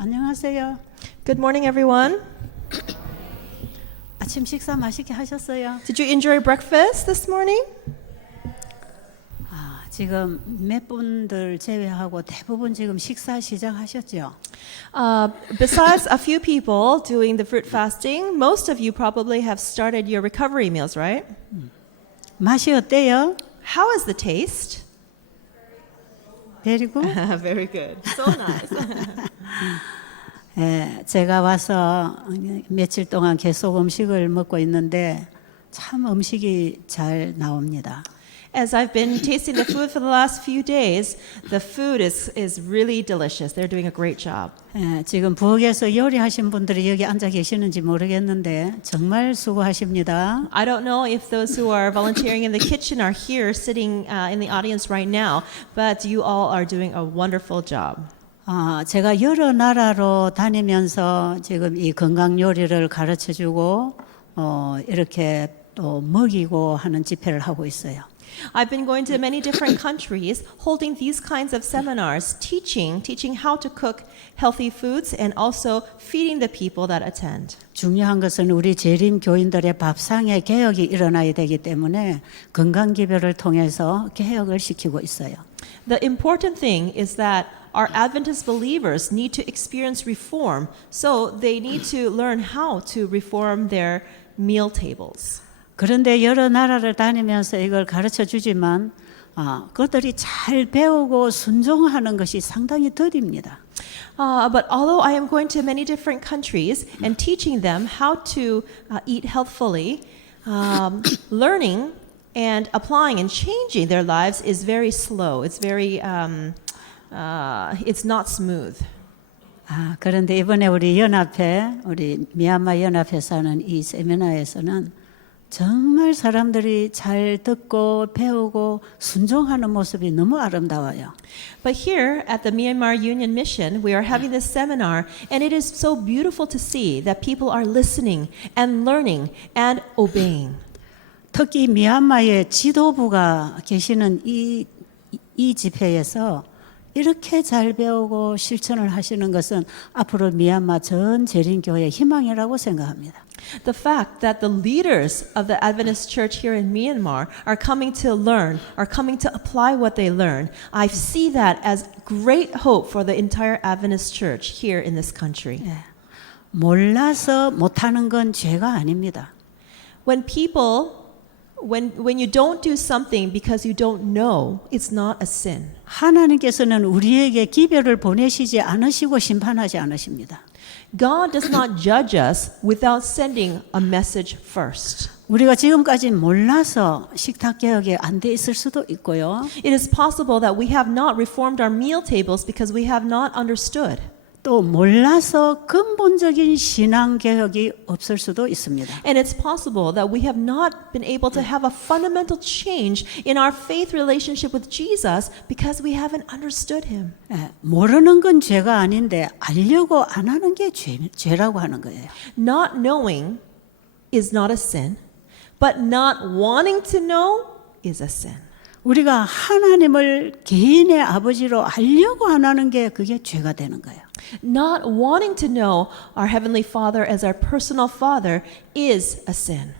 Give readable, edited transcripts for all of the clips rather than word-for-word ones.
안녕하세요. Good morning, everyone. 아침 식사 맛있게 하셨어요? Did you enjoy breakfast this morning? 지금 몇 분들 제외하고 대부분 지금 식사 시작하셨죠? Besides a few people doing the fruit fasting, most of you probably have started your recovery meals, right? 맛이 어때요? How is the taste? Very good. Very good. So nice. 예, 제가 와서 며칠 동안 계속 음식을 먹고 있는데 참 음식이 잘 나옵니다. As I've been tasting the food for the last few days, the food is really delicious. They're doing a great job. 예, 지금 부엌에서 요리하신 분들이 여기 앉아 계시는지 모르겠는데 정말 수고하십니다. I don't know if those who are volunteering in the kitchen are here sitting in the audience right now, but you all are doing a wonderful job. 제가 여러 나라로 다니면서 지금 이 건강 요리를 가르쳐주고 이렇게 또 먹이고 하는 집회를 하고 있어요. I've been going to many different countries, holding these kinds of seminars, teaching how to cook healthy foods and also feeding the people that attend. 중요한 것은 우리 재림 교인들의 밥상의 개혁이 일어나야 되기 때문에 건강 기별을 통해서 개혁을 시키고 있어요. The important thing is that our Adventist believers need to experience reform, so they need to learn how to reform their meal tables. 그런데 여러 나라를 다니면서 이걸 가르쳐 주지만 그들이 잘 배우고 순종하는 것이 상당히 더딥니다. But although I am going to many different countries and teaching them how to eat healthfully, learning and applying and changing their lives is very slow. It's very, it's not smooth. 그런데 이번에 우리 미얀마 연합회에서 하는 이 세미나에서는 정말 사람들이 잘 듣고 배우고 순종하는 모습이 너무 아름다워요. But here at the Myanmar Union Mission, we are having this seminar, and it is so beautiful to see that people are listening and learning and obeying. 특히 미얀마의 지도부가 계시는 이 집회에서 이렇게 잘 배우고 실천을 하시는 것은 앞으로 미얀마 전 재림교회의 희망이라고 생각합니다. The fact that the leaders of the Adventist Church here in Myanmar are coming to learn, are coming to apply what they learn, I see that as great hope for the entire Adventist Church here in this country. 몰라서 못하는 건 죄가 아닙니다. When you don't do something because you don't know, it's not a sin. 하나님께서는 우리에게 기별을 보내시지 않으시고 심판하지 않으십니다. God does not judge us without sending a message first. 우리가 지금까지 몰라서 식탁 개혁이 안 돼 있을 수도 있고요. It is possible that we have not reformed our meal tables because we have not understood. 또 몰라서 근본적인 신앙 개혁이 없을 수도 있습니다. And it's possible that we have not been able to have a fundamental change in our faith relationship with Jesus because we haven't understood him. 모르는 건 죄가 아닌데 알려고 안 하는 게 죄라고 하는 거예요. Not knowing is not a sin, but not wanting to know is a sin. 우리가 하나님을 개인의 아버지로 알려고 안 하는 게 그게 죄가 되는 거예요. Not wanting to know our Heavenly Father as our personal Father is a sin.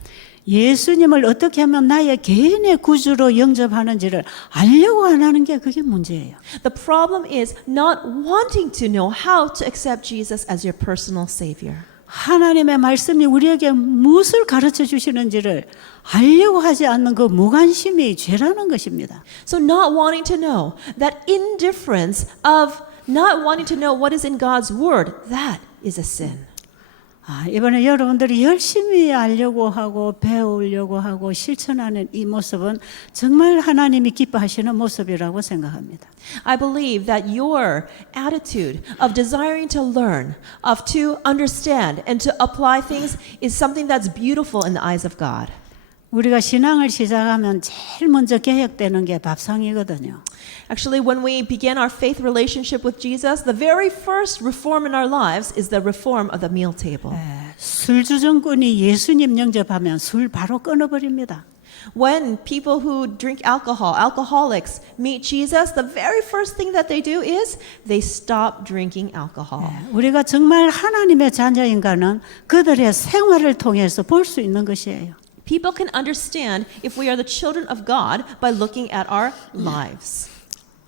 예수님을 어떻게 하면 나의 개인의 구주로 영접하는지를 알려고 안 하는 게 그게 문제예요. The problem is not wanting to know how to accept Jesus as your personal Savior. 하나님의 말씀이 우리에게 무엇을 가르쳐 주시는지를 알려고 하지 않는 그 무관심이 죄라는 것입니다. So not wanting to know, that indifference of not wanting to know what is in God's Word, that is a sin. 이번에 여러분들이 열심히 알려고 하고 배우려고 하고 실천하는 이 모습은 정말 하나님이 기뻐하시는 모습이라고 생각합니다. I believe that your attitude of desiring to learn, of to understand and to apply things is something that's beautiful in the eyes of God. 우리가 신앙을 시작하면 제일 먼저 개혁되는 게 밥상이거든요. Actually, when we begin our faith relationship with Jesus, the very first reform in our lives is the reform of the meal table. 술주정꾼이 예수님 영접하면 술 바로 끊어버립니다. When people who drink alcohol, alcoholics, meet Jesus, the very first thing that they do is they stop drinking alcohol. 우리가 정말 하나님의 자녀인가는 그들의 생활을 통해서 볼 수 있는 것이에요. People can understand if we are the children of God by looking at our lives.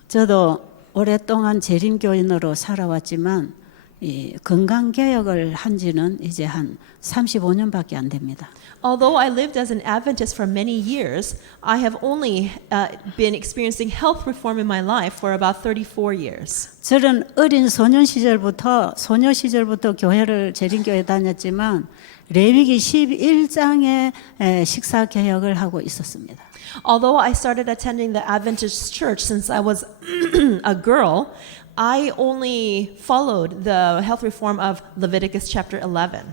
저도 오랫동안 재림교인으로 살아왔지만 이 건강개혁을 한 지는 이제 한 35년밖에 안 됩니다. Although I lived as an Adventist for many years, I have only been experiencing health reform in my life for about 34 years. 저는 어린 소녀 시절부터 교회를 재림교회 다녔지만 레위기 11장의 식사 개혁을 하고 있었습니다. Although I started attending the Adventist church since I was a girl, I only followed the health reform of Leviticus chapter 11.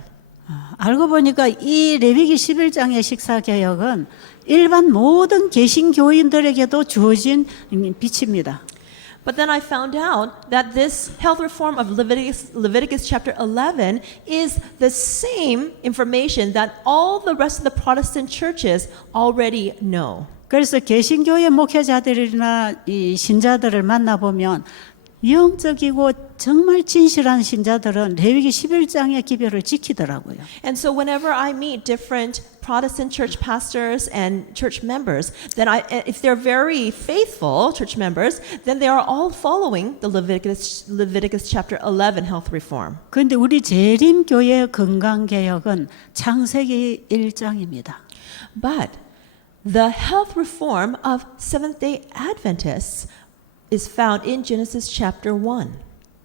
알고 보니까 이 레위기 11장의 식사 개혁은 일반 모든 개신교인들에게도 주어진 빛입니다. But then I found out that this health reform of Leviticus chapter 11 is the same information that all the rest of the Protestant churches already know. 그래서 개신교의 목회자들이나 이 신자들을 만나보면 영적이고 정말 진실한 신자들은 레위기 11장의 기별을 지키더라고요. And so whenever I meet different Protestant church pastors and church members, then if they're very faithful church members, then they are all following the Leviticus chapter 11 health reform. 그런데 우리 재림교의 건강개혁은 창세기 1장입니다. But the health reform of Seventh-day Adventists is found in Genesis chapter 1.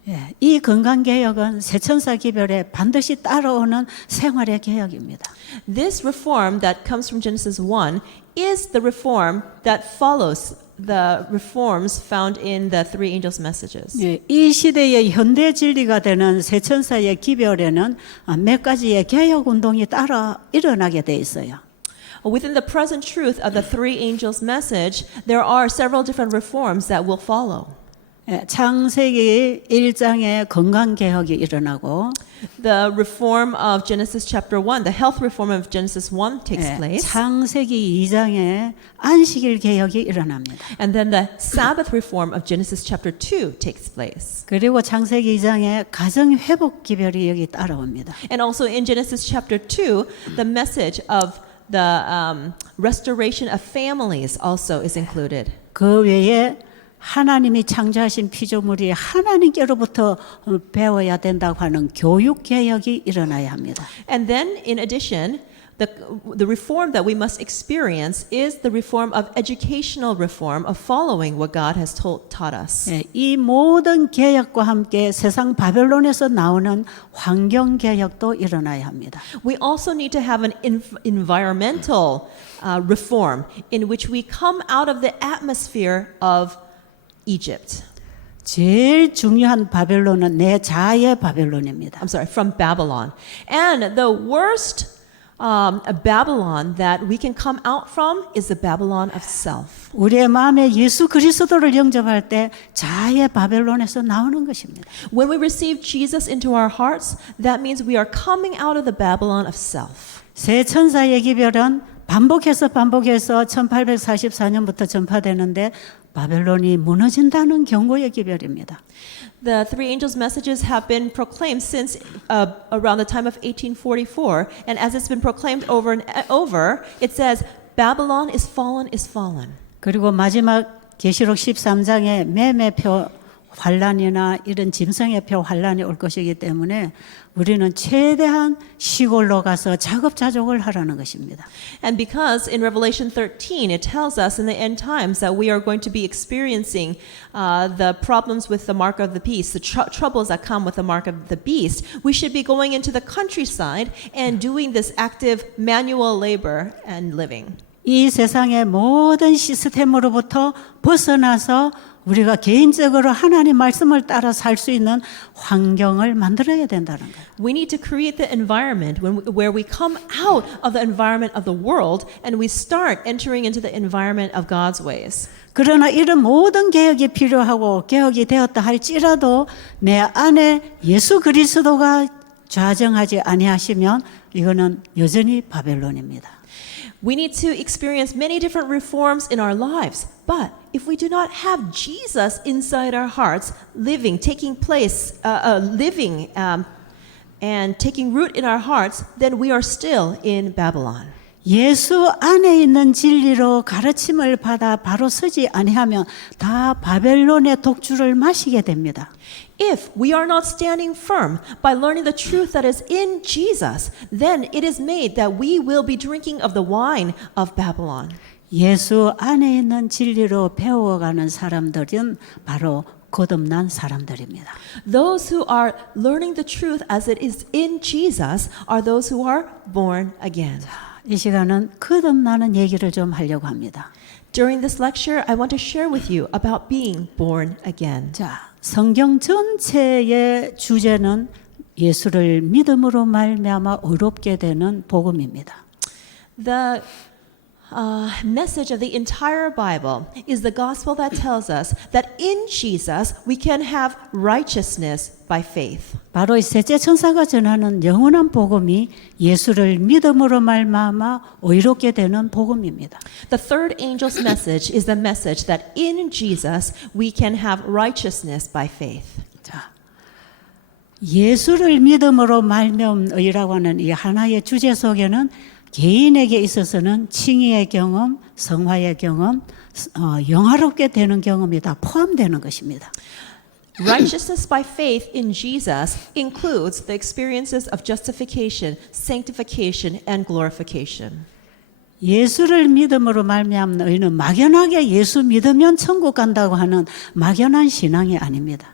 예, 이 건강개혁은 새천사 기별에 반드시 따라오는 생활의 개혁입니다. This reform that comes from Genesis 1 is the reform that follows the reforms found in the three angels' messages. 예, 이 시대의 현대 진리가 되는 새천사의 기별에는 몇 가지의 개혁 운동이 따라 일어나게 돼 있어요. Within the present truth of the three angels' message, there are several different reforms that will follow. 예, 창세기 1장에 건강개혁이 일어나고 The reform of Genesis chapter 1, the health reform of Genesis 1 takes 예, place. 창세기 2장에 안식일 개혁이 일어납니다. And then the Sabbath reform of Genesis chapter 2 takes place. 그리고 창세기 2장에 가정회복 기별이 여기 따라옵니다. And also in Genesis chapter 2, the message of the restoration of families also is included. 그 외에 하나님이 창조하신 피조물이 하나님께로부터 배워야 된다고 하는 교육 개혁이 일어나야 합니다. And then in addition, the reform that we must experience is the reform of educational reform of following what God has taught us. 예, 이 모든 개혁과 함께 세상 바벨론에서 나오는 환경 개혁도 일어나야 합니다. We also need to have an environmental reform in which we come out of the atmosphere of Egypt. 제일 중요한 바벨론은 내 자아의 바벨론입니다. I'm sorry, from Babylon. And the worst Babylon that we can come out from is the Babylon of self. 우리의 마음에 예수 그리스도를 영접할 때 자아의 바벨론에서 나오는 것입니다. When we receive Jesus into our hearts, that means we are coming out of the Babylon of self. 새 천사의 기별은 반복해서 1844년부터 전파되는데 바벨론이 무너진다는 경고의 기별입니다. The three angels' messages have been proclaimed since around the time of 1844, and as it's been proclaimed over and over, it says, Babylon is fallen, is fallen. 그리고 마지막 계시록 13장에 매매표 환란이나 이런 짐승의 표 환란이 올 것이기 때문에 우리는 최대한 시골로 가서 자급자족을 하라는 것입니다. And because in Revelation 13 it tells us in the end times that we are going to be experiencing the problems with the mark of the beast, the troubles that come with the mark of the beast, we should be going into the countryside and doing this active manual labor and living. 이 세상의 모든 시스템으로부터 벗어나서 우리가 개인적으로 하나님 말씀을 따라 살 수 있는 환경을 만들어야 된다는 거예요. We need to create the environment where we come out of the environment of the world and we start entering into the environment of God's ways. 그러나 이런 모든 개혁이 필요하고 개혁이 되었다 할지라도 내 안에 예수 그리스도가 좌정하지 아니하시면 이거는 여전히 바벨론입니다. We need to experience many different reforms in our lives. But if we do not have Jesus inside our hearts, living, taking place, living, and taking root in our hearts, then we are still in Babylon. 예수 안에 있는 진리로 가르침을 받아 바로 서지 아니하면 다 바벨론의 독주를 마시게 됩니다. If we are not standing firm by learning the truth that is in Jesus, then it is made that we will be drinking of the wine of Babylon. 예수 안에 있는 진리로 배워가는 사람들은 바로 거듭난 사람들입니다. Those who are learning the truth as it is in Jesus are those who are born again. 이 시간은 거듭나는 얘기를 좀 하려고 합니다. During this lecture, I want to share with you about being born again. 자, 성경 전체의 주제는 예수를 믿음으로 말미암아 의롭게 되는 복음입니다. The message of the entire Bible is the gospel that tells us that in Jesus we can have righteousness by faith. 바로 이 셋째 천사가 전하는 영원한 복음이 예수를 믿음으로 말미암아 의롭게 되는 복음입니다. The third angel's message is the message that in Jesus we can have righteousness by faith. 자, 예수를 믿음으로 말미암은 의라고 하는 이 하나의 주제 속에는 개인에게 있어서는 칭의의 경험, 성화의 경험, 영화롭게 되는 경험이 다 포함되는 것입니다. Righteousness by faith in Jesus includes the experiences of justification, sanctification, and glorification. 예수를 믿음으로 말미암는 의는 막연하게 예수 믿으면 천국 간다고 하는 막연한 신앙이 아닙니다.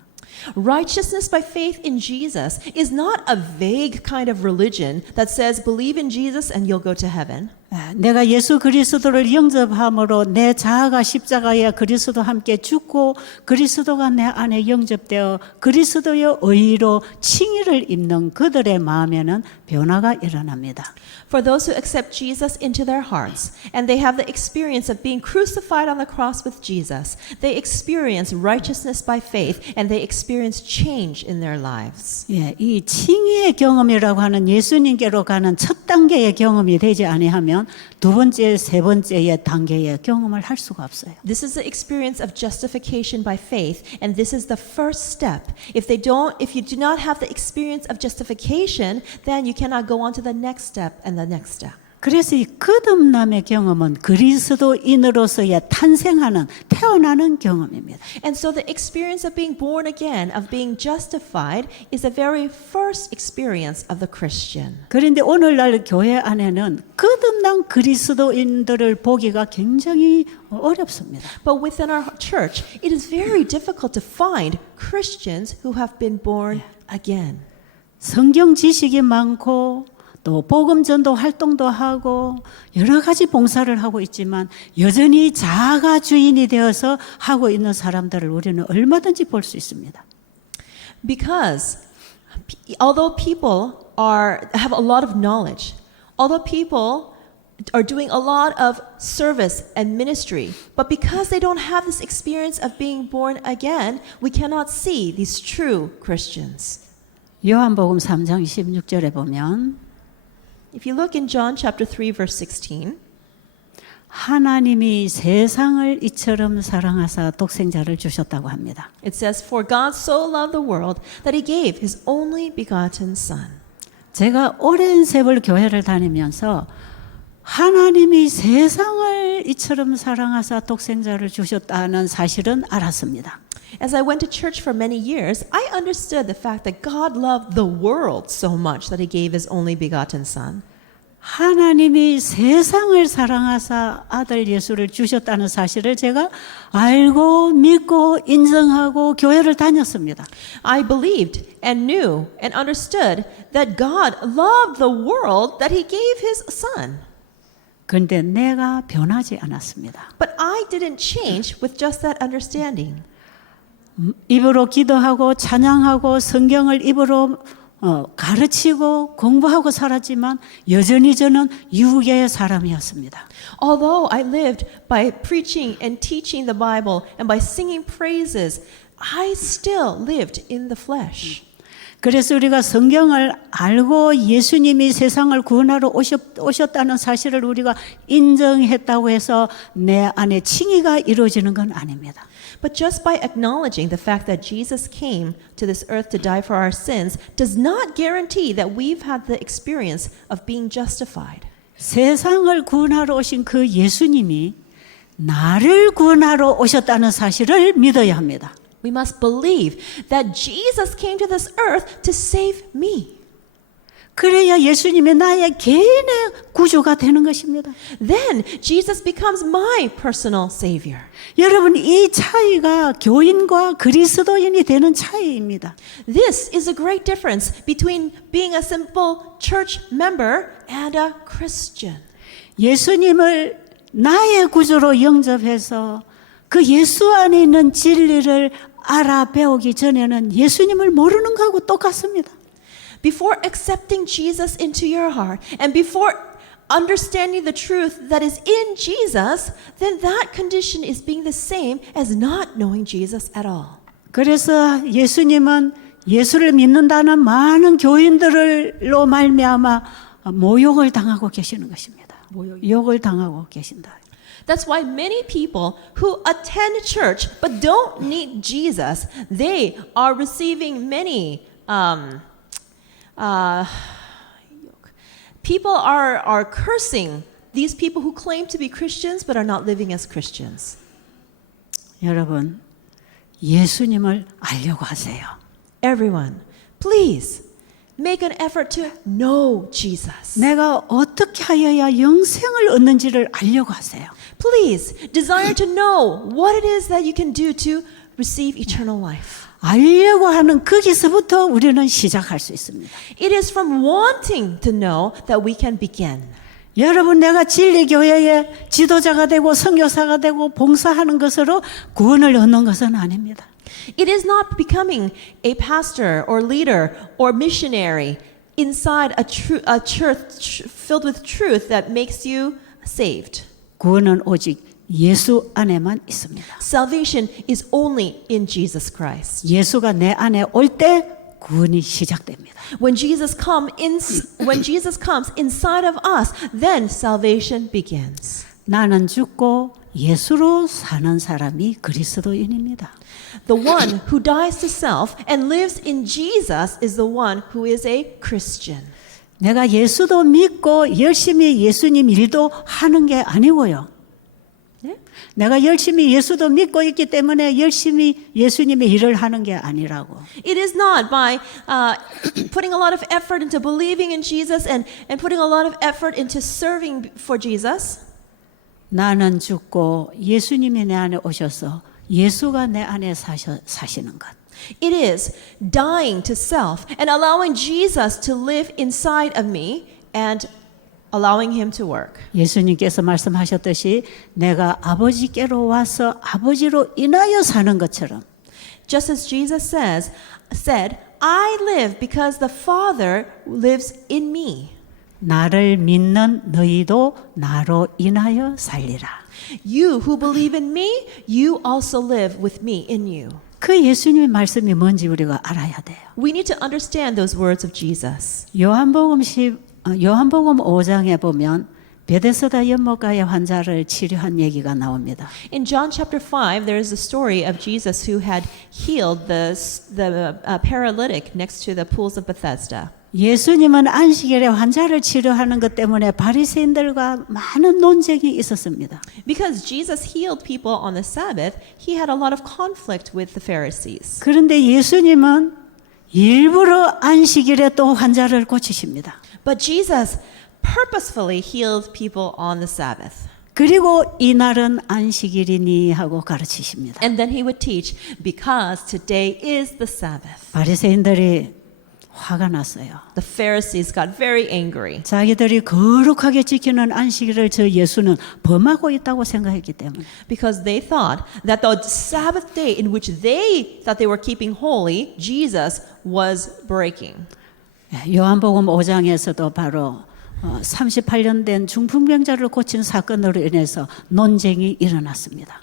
Righteousness by faith in Jesus is not a vague kind of religion that says believe in Jesus and you'll go to heaven. 내가 예수 그리스도를 영접함으로 내 자아가 십자가에 그리스도와 함께 죽고 그리스도가 내 안에 영접되어 그리스도의 의로 칭의를 입는 그들의 마음에는 변화가 일어납니다. For those who accept Jesus into their hearts and they have the experience of being crucified on the cross with Jesus, they experience righteousness by faith and they experience change in their lives. 예, 이 칭의의 경험이라고 하는 예수님께로 가는 첫 단계의 경험이 되지 아니하면 두 번째, 세 번째의 단계의 경험을 할 수가 없어요. This is the experience of justification by faith, and this is the first step. If you do not have the experience of justification, then you cannot go on to the next step and the next step. 그래서 이 거듭남의 경험은 그리스도인으로서의 탄생하는, 태어나는 경험입니다. And so the experience of being born again, of being justified, is the very first experience of the Christian. 그런데 오늘날 교회 안에는 거듭난 그리스도인들을 보기가 굉장히 어렵습니다. But within our church, it is very difficult to find Christians who have been born again. 성경 지식이 많고 또 복음 전도 활동도 하고 여러 가지 봉사를 하고 있지만 여전히 자아가 주인이 되어서 하고 있는 사람들을 우리는 얼마든지 볼 수 있습니다. Because although people have a lot of knowledge, although people are doing a lot of service and ministry, but because they don't have this experience of being born again, we cannot see these true Christians. 요한복음 3장 16절에 보면 If you look in John chapter 3 verse 16, 하나님이 세상을 이처럼 사랑하사 독생자를 주셨다고 합니다. it says, For God so loved the world that he gave his only begotten son. 제가 오랜 세월 교회를 다니면서 하나님이 세상을 이처럼 사랑하사 독생자를 주셨다는 사실은 알았습니다. As I went to church for many years, I understood the fact that God loved the world so much that he gave his only begotten son. 하나님이 세상을 사랑하사 아들 예수를 주셨다는 사실을 제가 알고 믿고 인정하고 교회를 다녔습니다. I believed and knew and understood that God loved the world that he gave his son. 그런데 내가 변하지 않았습니다. But I didn't change with just that understanding. 입으로 기도하고 찬양하고 성경을 입으로 가르치고 공부하고 살았지만 여전히 저는 유괴의 사람이었습니다. Although I lived by preaching and teaching the Bible and by singing praises, I still lived in the flesh. 그래서 우리가 성경을 알고 예수님이 세상을 구원하러 오셨다는 사실을 우리가 인정했다고 해서 내 안에 칭의가 이루어지는 건 아닙니다. But just by acknowledging the fact that Jesus came to this earth to die for our sins does not guarantee that we've had the experience of being justified. 세상을 구원하러 오신 그 예수님이 나를 구원하러 오셨다는 사실을 믿어야 합니다. We must believe that Jesus came to this earth to save me. 그래야 예수님이 나의 개인의 구주가 되는 것입니다. Then Jesus becomes my personal savior. 여러분, 이 차이가 교인과 그리스도인이 되는 차이입니다. This is a great difference between being a simple church member and a Christian. 예수님을 나의 구주로 영접해서 그 예수 안에 있는 진리를 알아 배우기 전에는 예수님을 모르는 것하고 똑같습니다. Before accepting Jesus into your heart and before understanding the truth that is in Jesus, then that condition is being the same as not knowing Jesus at all. 그래서 예수님은 예수를 믿는다는 많은 교인들로 말미암아 모욕을 당하고 계시는 것입니다. 욕을 당하고 계신다. That's why many people who attend church but don't need Jesus, they are receiving many people are cursing these people who claim to be Christians but are not living as Christians. 여러분, 예수님을 알려고 하세요. Everyone, please make an effort to know Jesus. 내가 어떻게 하여야 영생을 얻는지를 알려고 하세요. Please desire to know what it is that you can do to receive eternal life. 알려고 하는 거기서부터 우리는 시작할 수 있습니다. It is from wanting to know that we can begin. 여러분, 내가 진리교회의 지도자가 되고 선교사가 되고 봉사하는 것으로 구원을 얻는 것은 아닙니다. It is not becoming a pastor or leader or missionary inside a church filled with truth that makes you saved. 구원은 오직 예수 안에만 있습니다. Salvation is only in Jesus Christ. 예수가 내 안에 올 때 구원이 시작됩니다. When Jesus comes inside of us, then salvation begins. 나는 죽고 예수로 사는 사람이 그리스도인입니다. The one who dies to self and lives in Jesus is the one who is a Christian. 내가 예수도 믿고 열심히 예수님 일도 하는 게 아니고요. 네? 내가 열심히 예수도 믿고 있기 때문에 열심히 예수님의 일을 하는 게 아니라고. It is not by putting a lot of effort into believing in Jesus and putting a lot of effort into serving for Jesus. 나는 죽고 예수님이 내 안에 오셔서 예수가 내 안에 사시는 것. It is dying to self and allowing Jesus to live inside of me and allowing him to work. 예수님께서 말씀하셨듯이 내가 아버지께로 와서 아버지로 인하여 사는 것처럼 Just as Jesus said, I live because the Father lives in me. 나를 믿는 너희도 나로 인하여 살리라. You who believe in me, you also live with me in you. 그 예수님의 말씀이 뭔지 우리가 알아야 돼요. We need to understand those words of Jesus. 요한복음 5장에 보면 베데스다 연못가의 환자를 치료한 얘기가 나옵니다. In John chapter 5, there is a story of Jesus who had healed the paralytic next to the pools of Bethesda. 예수님은 안식일에 환자를 치료하는 것 때문에 바리새인들과 많은 논쟁이 있었습니다. Because Jesus healed people on the Sabbath, he had a lot of conflict with the Pharisees. 그런데 예수님은 일부러 안식일에 또 환자를 고치십니다. But Jesus purposefully healed people on the Sabbath. 그리고 이날은 안식일이니 하고 가르치십니다. And then he would teach, because today is the Sabbath. 바리새인들이 화가 났어요. The Pharisees got very angry 자기들이 거룩하게 지키는 안식일을 저 예수는 범하고 있다고 생각했기 때문에. because they thought that the Sabbath day in which they thought they were keeping holy, Jesus was breaking. 요한복음 5장에서도 바로 38년 된 중풍병자를 고친 사건으로 인해서 논쟁이 일어났습니다.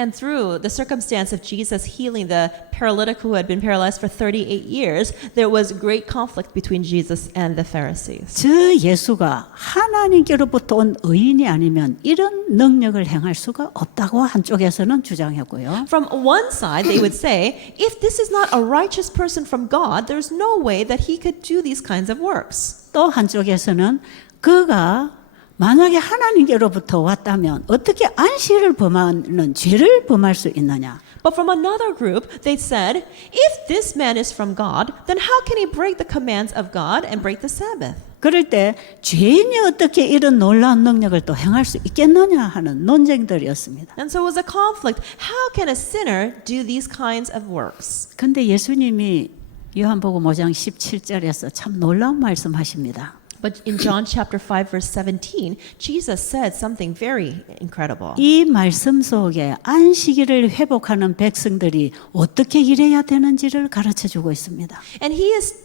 And through the circumstance of Jesus healing the paralytic who had been paralyzed for 38 years, there was great conflict between Jesus and the Pharisees. 저 예수가 하나님께로부터 온 의인이 아니면 이런 능력을 행할 수가 없다고 한쪽에서는 주장했고요. From one side, they would say, if this is not a righteous person from God, there's no way that he could do these kinds of works. 또 한쪽에서는 그가 만약에 하나님께로부터 왔다면 어떻게 안식일을 범하는 죄를 범할 수 있느냐? But from another group, they said, if this man is from God, then how can he break the commands of God and break the Sabbath? 그럴 때 죄인이 어떻게 이런 놀라운 능력을 또 행할 수 있겠느냐 하는 논쟁들이었습니다. And so it was a conflict. How can a sinner do these kinds of works? 근데 예수님이 요한복음 5장 17절에서 참 놀라운 말씀하십니다. But in John chapter 5 verse 17, Jesus said something very incredible. 이 말씀 속에 안식일을 회복하는 백성들이 어떻게 일해야 되는지를 가르쳐 주고 있습니다. And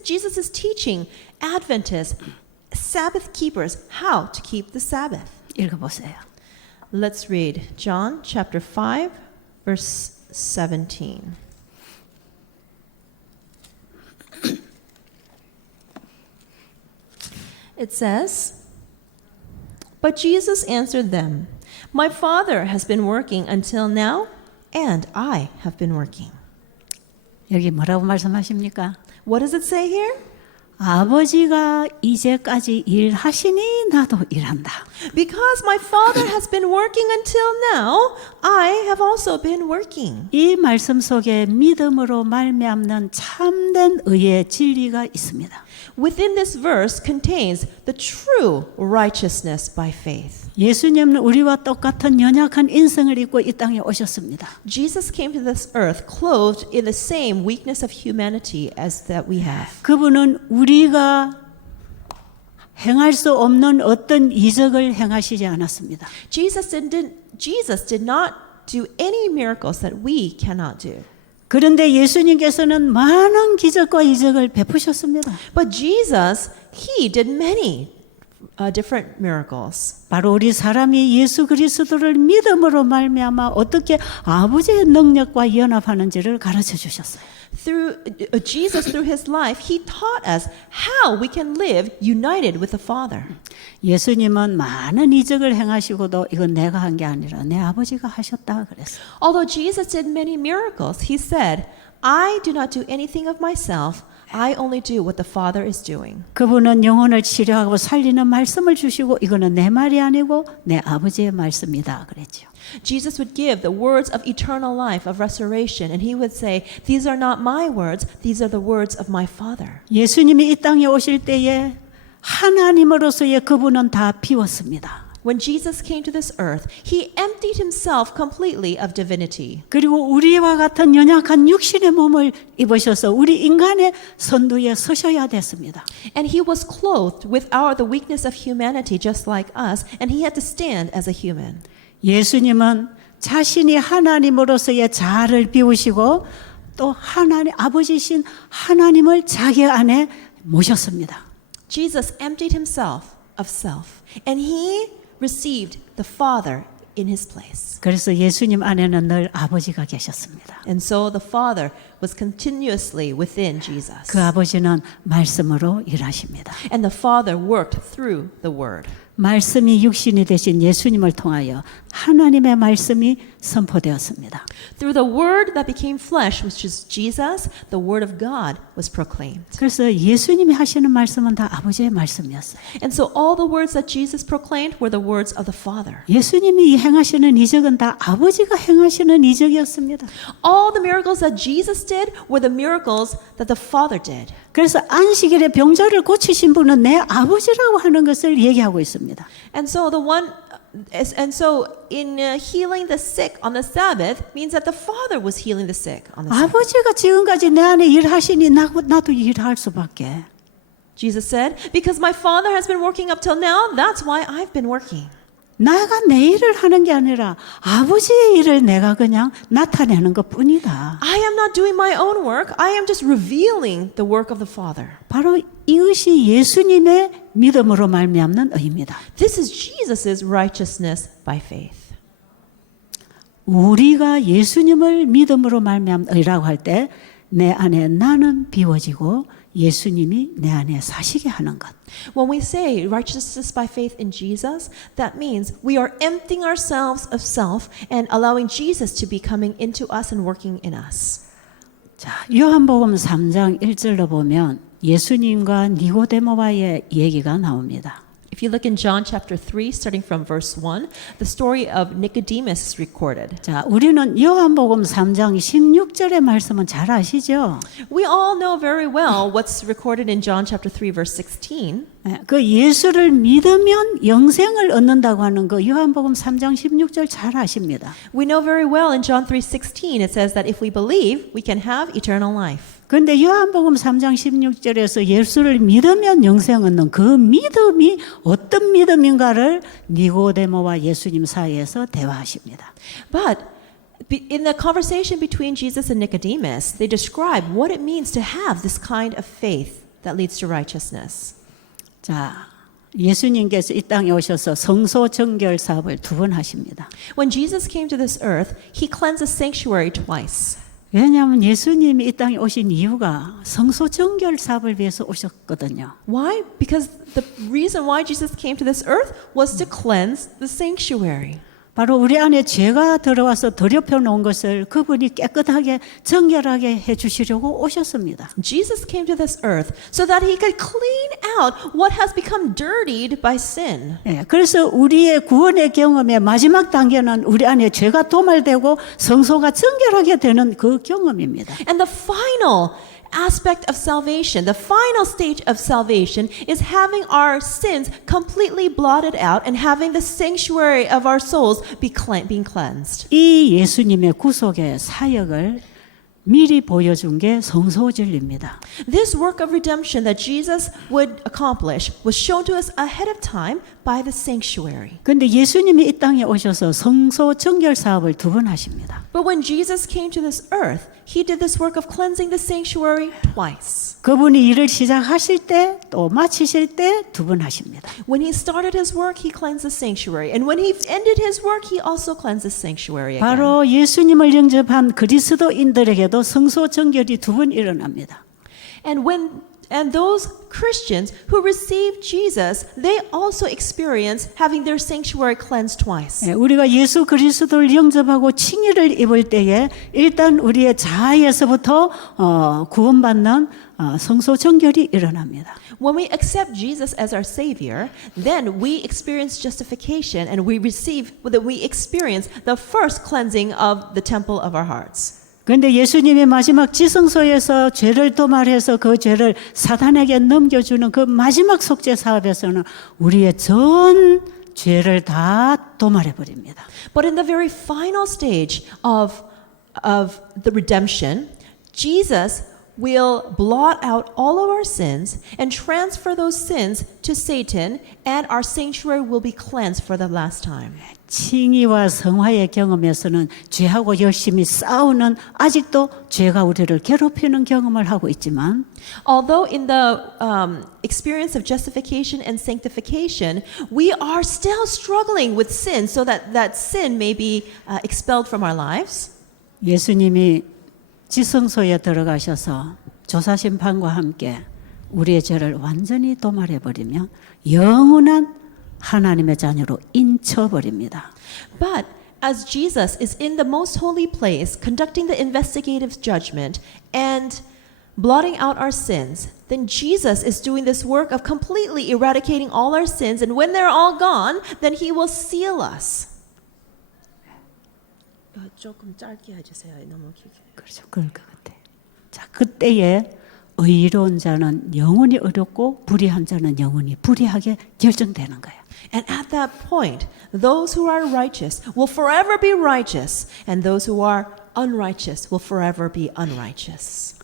Jesus is teaching Adventists, Sabbath keepers, how to keep the Sabbath. 읽어 보세요. Let's read John chapter 5 verse 17. It says, "But Jesus answered them, 'My Father has been working until now, and I have been working.'" 여기 뭐라고 말씀하십니까? What does it say here? 아버지가 이제까지 일하시니 나도 일한다. Because my Father has been working until now, I have also been working. 이 말씀 속에 믿음으로 말미암는 참된 의의 진리가 있습니다. Within this verse contains the true righteousness by faith. 예수님은 우리와 똑같은 연약한 인성을 입고 이 땅에 오셨습니다. Jesus came to this earth clothed in the same weakness of humanity as that we have. 그분은 우리가 행할 수 없는 어떤 이적을 행하시지 않았습니다. Jesus did not do any miracles that we cannot do. 그런데 예수님께서는 많은 기적과 이적을 베푸셨습니다. But Jesus, he did many different miracles. 바로 우리 사람이 예수 그리스도를 믿음으로 말미암아 어떻게 아버지의 능력과 연합하는지를 가르쳐 주셨어요. Through Jesus, through his life, he taught us how we can live united with the Father. 예수님은 많은 이적을 행하시고도 이건 내가 한 게 아니라 내 아버지가 하셨다 그랬어요. Although Jesus did many miracles, he said, "I do not do anything of myself. I only do what the Father is doing." 그분은 영혼을 치료하고 살리는 말씀을 주시고 이거는 내 말이 아니고 내 아버지의 말씀이다 그랬죠. Jesus would give the words of eternal life, of restoration, and he would say, "These are not my words, these are the words of my Father." 예수님이 이 땅에 오실 때에 하나님으로서의 그분은 다 비웠습니다. When Jesus came to this earth, he emptied himself completely of divinity. 그리고 우리와 같은 연약한 육신의 몸을 입으셔서 우리 인간의 선두에 서셔야 됐습니다. And he was clothed with the weakness of humanity just like us, and he had to stand as a human. 예수님은 자신이 하나님으로서의 자아를 비우시고 또 하나님 아버지신 하나님을 자기 안에 모셨습니다. Jesus emptied himself of self, and he received the Father in his place. 그래서 예수님 안에는 늘 아버지가 계셨습니다. And so the Father was continuously within Jesus. 그 아버지는 말씀으로 일하십니다. And the Father worked through the Word. 말씀이 육신이 되신 예수님을 통하여 하나님의 말씀이 선포되었습니다. Through the Word that became flesh, which is Jesus, the Word of God was proclaimed. 그래서 예수님이 하시는 말씀은 다 아버지의 말씀이었어요. And so all the words that Jesus proclaimed were the words of the Father. 예수님이 행하시는 이적은 다 아버지가 행하시는 이적이었습니다. All the miracles that Jesus did were the miracles that the Father did. 그래서 안식일에 병자를 고치신 분은 내 아버지라고 하는 것을 얘기하고 있습니다. And so in healing the sick on the Sabbath means that the Father was healing the sick on the Sabbath. 아버지가 지금까지 내 안에 일하시니 나도 일할 수밖에. Jesus said, "Because my Father has been working up till now, that's why I've been working." 내가 내 일을 하는 게 아니라 아버지의 일을 내가 그냥 나타내는 것뿐이다. I am not doing my own work. I am just revealing the work of the Father. 바로 이것이 예수님의 믿음으로 말미암는 의입니다. This is Jesus' righteousness by faith. 우리가 예수님을 믿음으로 말미암으라고 할 때 내 안에 나는 비워지고 예수님이 내 안에 사시게 하는 것. When we say righteousness by faith in Jesus, that means we are emptying ourselves of self and allowing Jesus to be coming into us and working in us. 자, 요한복음 3장 1절로 보면 예수님과 니고데모와의 얘기가 나옵니다. If you look in John chapter 3, starting from verse 1, the story of Nicodemus is recorded. 자, 우리는 요한복음 3장 16절의 말씀은 잘 아시죠? We all know very well what's recorded in John chapter 3, verse 16. 그 예수를 믿으면 영생을 얻는다고 하는 거 요한복음 3장 16절 잘 아십니다. We know very well in John 3:16 it says that if we believe, we can have eternal life. 그런데 요한복음 3장 16절에서 예수를 믿으면 영생 얻는 그 믿음이 어떤 믿음인가를 니고데모와 예수님 사이에서 대화하십니다. But in the conversation between Jesus and Nicodemus, they describe what it means to have this kind of faith that leads to righteousness. 자, 예수님께서 이 땅에 오셔서 성소 정결 사업을 2번 하십니다. When Jesus came to this earth, he cleansed the sanctuary twice. 왜냐하면 예수님이 이 땅에 오신 이유가 성소 정결 사업을 위해서 오셨거든요. Why? Because the reason why Jesus came to this earth was to cleanse the sanctuary. 바로 우리 안에 죄가 들어와서 더럽혀 놓은 것을 그분이 깨끗하게 정결하게 해 주시려고 오셨습니다. Jesus came to this earth so that he could clean out what has become dirtied by sin. 예, 그래서 우리의 구원의 경험의 마지막 단계는 우리 안에 죄가 도말되고 성소가 정결하게 되는 그 경험입니다. And the final aspect of salvation, the final stage of salvation is having our sins completely blotted out and having the sanctuary of our souls being cleansed. 이 예수님의 구속의 사역을 미리 보여준 게 성소진리입니다. This work of redemption that Jesus would accomplish was shown to us ahead of time by the sanctuary. 그런데 예수님이 이 땅에 오셔서 성소 정결 사업을 2번 하십니다. But when Jesus came to this earth, he did this work of cleansing the sanctuary twice. 그분이 일을 시작하실 때 또 마치실 때 2번 하십니다. When he started his work, he cleansed the sanctuary. And when he ended his work, he also cleansed the sanctuary again. 바로 예수님을 영접한 그리스도인들에게도 성소 정결이 2번 일어납니다. And those Christians who received Jesus, they also experience having their sanctuary cleansed twice. 예, 우리가 예수 그리스도를 영접하고 칭의를 입을 때에 일단 우리의 자아에서부터 구원받는 성소 정결이 일어납니다. When we accept Jesus as our Savior, then we experience justification and we experience the first cleansing of the temple of our hearts. 그런데 예수님이 마지막 지성소에서 죄를 도말해서 그 죄를 사단에게 넘겨주는 그 마지막 속죄 사업에서는 우리의 전 죄를 다 도말해 버립니다. But in the very final stage of the redemption, Jesus will blot out all of our sins and transfer those sins to Satan, and our sanctuary will be cleansed for the last time. 칭의와 성화의 경험에서는 죄하고 열심히 싸우는 아직도 죄가 우리를 괴롭히는 경험을 하고 있지만 Although in the experience of justification and sanctification, we are still struggling with sin so that sin may be expelled from our lives. 예수님이 지성소에 들어가셔서 조사심판과 함께 우리의 죄를 완전히 도말해 버리면 영원한 하나님의 자녀로 인쳐버립니다. But as Jesus is in the most holy place, conducting the investigative judgment and blotting out our sins, then Jesus is doing this work of completely eradicating all our sins, and when they're all gone, then he will seal us. 조금 짧게 해주세요. 너무 길게. 그렇죠. 그럴 것 같아. 자, 그때에 의로운 자는 영원히 어렵고 불의한 자는 영원히 불의하게 결정되는 거예요. And at that point, those who are righteous will forever be righteous, and those who are unrighteous will forever be unrighteous.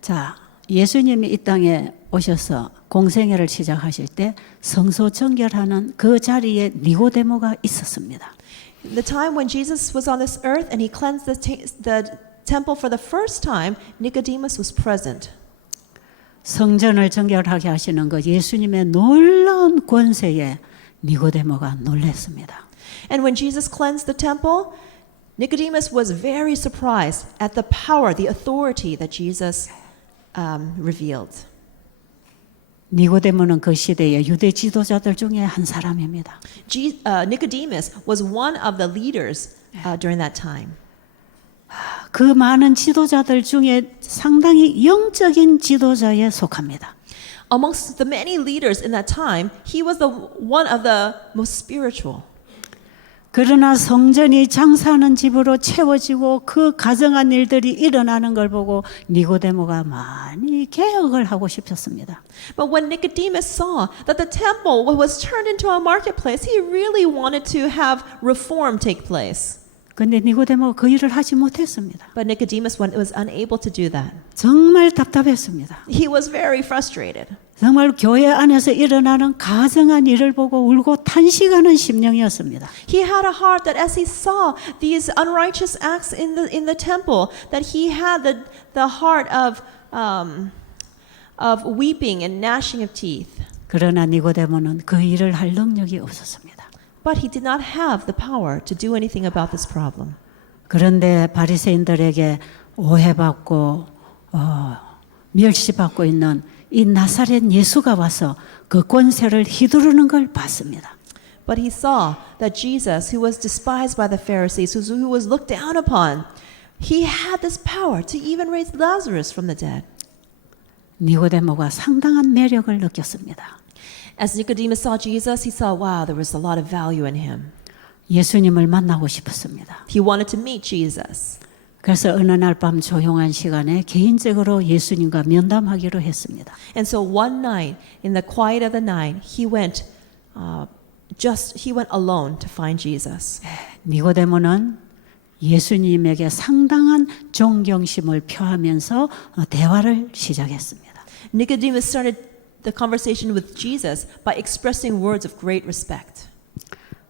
자, 예수님이 이 땅에 오셔서 공생애를 시작하실 때 성소 정결하는 그 자리에 니고데모가 있었습니다. The time when Jesus was on this earth and he cleansed the temple for the first time, Nicodemus was present. 성전을 정결하게 하시는 그 예수님의 놀라운 권세에 니고데모가 놀랐습니다. And when Jesus cleansed the temple, Nicodemus was very surprised at the power, the authority that Jesus revealed. 니고데모는 그 시대의 유대 지도자들 중에 한 사람입니다. Nicodemus was one of the leaders during that time. 그 많은 지도자들 중에 상당히 영적인 지도자에 속합니다. Amongst the many leaders in that time, he was one of the most spiritual. 그러나 성전이 장사하는 집으로 채워지고 그 가정한 일들이 일어나는 걸 보고 니고데모가 많이 개혁을 하고 싶었습니다. But when Nicodemus saw that the temple was turned into a marketplace, he really wanted to have reform take place. 근데 니고데모가 그 일을 하지 못했습니다. But Nicodemus was unable to do that. 정말 답답했습니다. He was very frustrated. 정말 교회 안에서 일어나는 가정한 일을 보고 울고 탄식하는 심령이었습니다. He had a heart that as he saw these unrighteous acts in the temple, that he had the heart of weeping and gnashing of teeth. 그러나 니고데모는 그 일을 할 능력이 없었습니다. But he did not have the power to do anything about this problem. 그런데 바리새인들에게 오해받고 멸시받고 있는 이 나사렛 예수가 와서 그 권세를 휘두르는 걸 봤습니다. But he saw that Jesus, who was despised by the Pharisees, who was looked down upon, he had this power to even raise Lazarus from the dead. 니고데모가 상당한 매력을 느꼈습니다. As Nicodemus saw Jesus, he saw, wow, there was a lot of value in him. 예수님을 만나고 싶었습니다. He wanted to meet Jesus. 그래서 어느 날 밤 조용한 시간에 개인적으로 예수님과 면담하기로 했습니다. And so one night, in the quiet of the night, he went alone to find Jesus. 니고데모는 예수님에게 상당한 존경심을 표하면서 대화를 시작했습니다. Nicodemus started the conversation with Jesus by expressing words of great respect.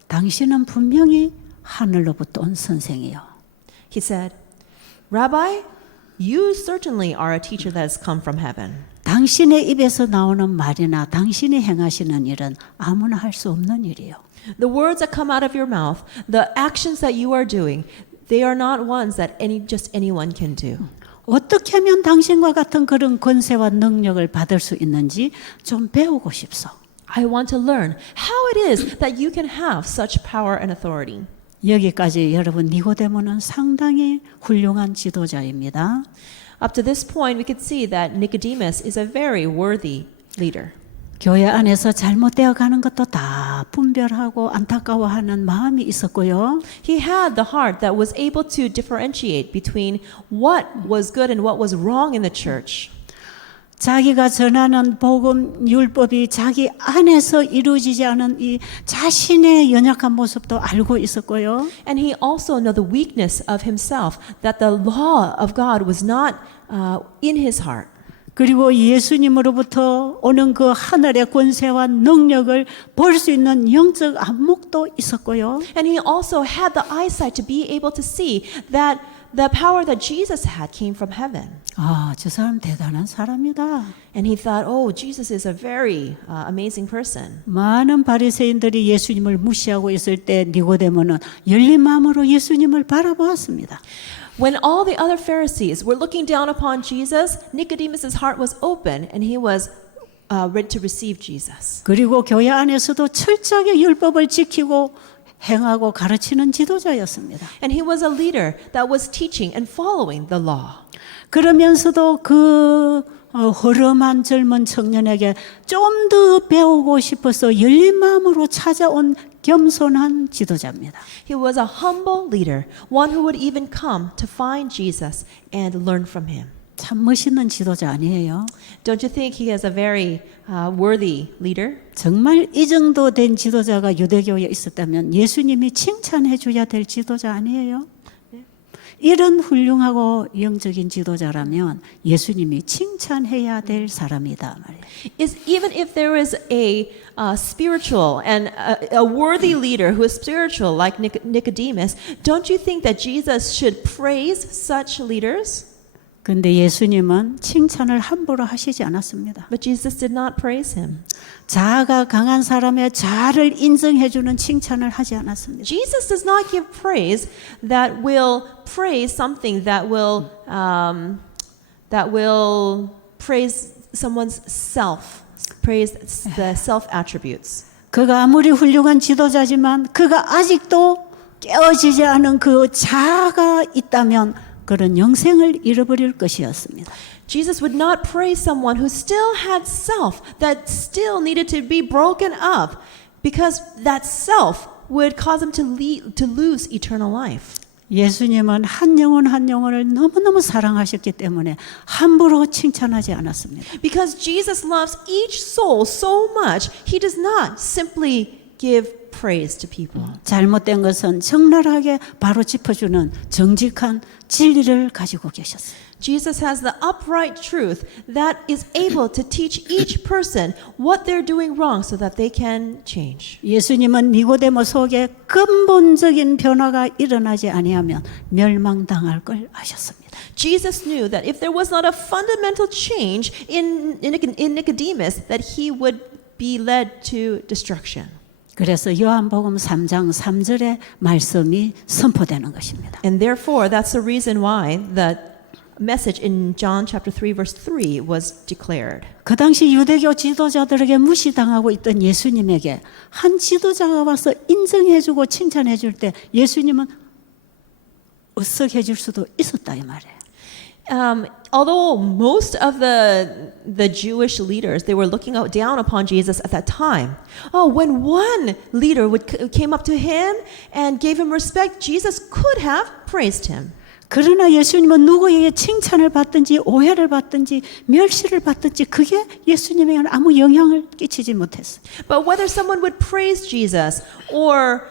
당신은 분명히 하늘로부터 온 선생이요. He said, Rabbi, you certainly are a teacher that has come from heaven. 당신의 입에서 나오는 말이나 당신이 행하시는 일은 아무나 할 수 없는 일이요. The words that come out of your mouth, the actions that you are doing, they are not ones that just anyone can do. 어떻게 하면 당신과 같은 그런 권세와 능력을 받을 수 있는지 좀 배우고 싶소. I want to learn how it is that you can have such power and authority. 여기까지 여러분 니고데모는 상당히 훌륭한 지도자입니다. Up to this point, we could see that Nicodemus is a very worthy leader. 교회 안에서 잘못되어 가는 것도 다 분별하고 안타까워하는 마음이 있었고요. He had the heart that was able to differentiate between what was good and what was wrong in the church. 자기가 전하는 복음 율법이 자기 안에서 이루어지지 않은 이 자신의 연약한 모습도 알고 있었고요. And he also knew the weakness of himself, that the law of God was not in his heart. 그리고 예수님으로부터 오는 그 하늘의 권세와 능력을 볼 수 있는 영적 안목도 있었고요. And he also had the eyesight to be able to see that the power that Jesus had came from heaven. 아, 저 사람 대단한 사람이다. And he thought, oh, Jesus is a very amazing person. 많은 바리새인들이 예수님을 무시하고 있을 때 니고데모는 열린 마음으로 예수님을 바라보았습니다. When all the other Pharisees were looking down upon Jesus, Nicodemus' heart was open and he was ready to receive Jesus. 그리고 교회 안에서도 철저하게 율법을 지키고 행하고 가르치는 지도자였습니다. And he was a leader that was teaching and following the law. 그러면서도 그 허름한 젊은 청년에게 좀 더 배우고 싶어서 열린 마음으로 찾아온 겸손한 지도자입니다. He was a humble leader, one who would even come to find Jesus and learn from him. 참 멋있는 지도자 아니에요? Don't you think he is a very worthy leader? 정말 이 정도 된 지도자가 유대교에 있었다면 예수님이 칭찬해 줘야 될 지도자 아니에요? 이런 훌륭하고 영적인 지도자라면 예수님이 칭찬해야 될 사람이다 말이에요. Even if there is a spiritual and a worthy leader who is spiritual like Nicodemus, don't you think that Jesus should praise such leaders? 근데 예수님은 칭찬을 함부로 하시지 않았습니다. But Jesus did not praise him. 자아가 강한 사람의 자아를 인정해주는 칭찬을 하지 않았습니다. Jesus does not give praise that will praise something that will praise someone's self, praise the self attributes. 그가 아무리 훌륭한 지도자지만 그가 아직도 깨어지지 않은 그 자아가 있다면 그런 영생을 잃어버릴 것이었습니다. Jesus would not praise someone who still had self, that still needed to be broken up, because that self would cause him to lose eternal life. 예수님은 한 영혼 한 영혼을 너무너무 사랑하셨기 때문에 함부로 칭찬하지 않았습니다. Because Jesus loves each soul so much, he does not simply give praise to people. 잘못된 것은 적나라하게 바로 짚어주는 정직한 진리를 가지고 계셨어요. Jesus has the upright truth that is able to teach each person what they're doing wrong so that they can change. 예수님은 니고데모 속에 근본적인 변화가 일어나지 아니하면 멸망당할 걸 아셨습니다. Jesus knew that if there was not a fundamental change in Nicodemus, that he would be led to destruction. 그래서 요한복음 3장 3절의 말씀이 선포되는 것입니다. And therefore, that's the reason why the message in John chapter 3 verse 3 was declared. 그 당시 유대교 지도자들에게 무시당하고 있던 예수님에게 한 지도자가 와서 인정해주고 칭찬해줄 때 예수님은 으쓱해질 수도 있었다 이 말이에요. Although most of the Jewish leaders, they were looking down upon Jesus at that time. Oh, when one leader came up to him and gave him respect, Jesus could have praised him. 그러나 예수님은 누구에게 칭찬을 받든지 오해를 받든지 멸시를 받든지 그게 예수님에게는 아무 영향을 끼치지 못했어요. But whether someone would praise Jesus or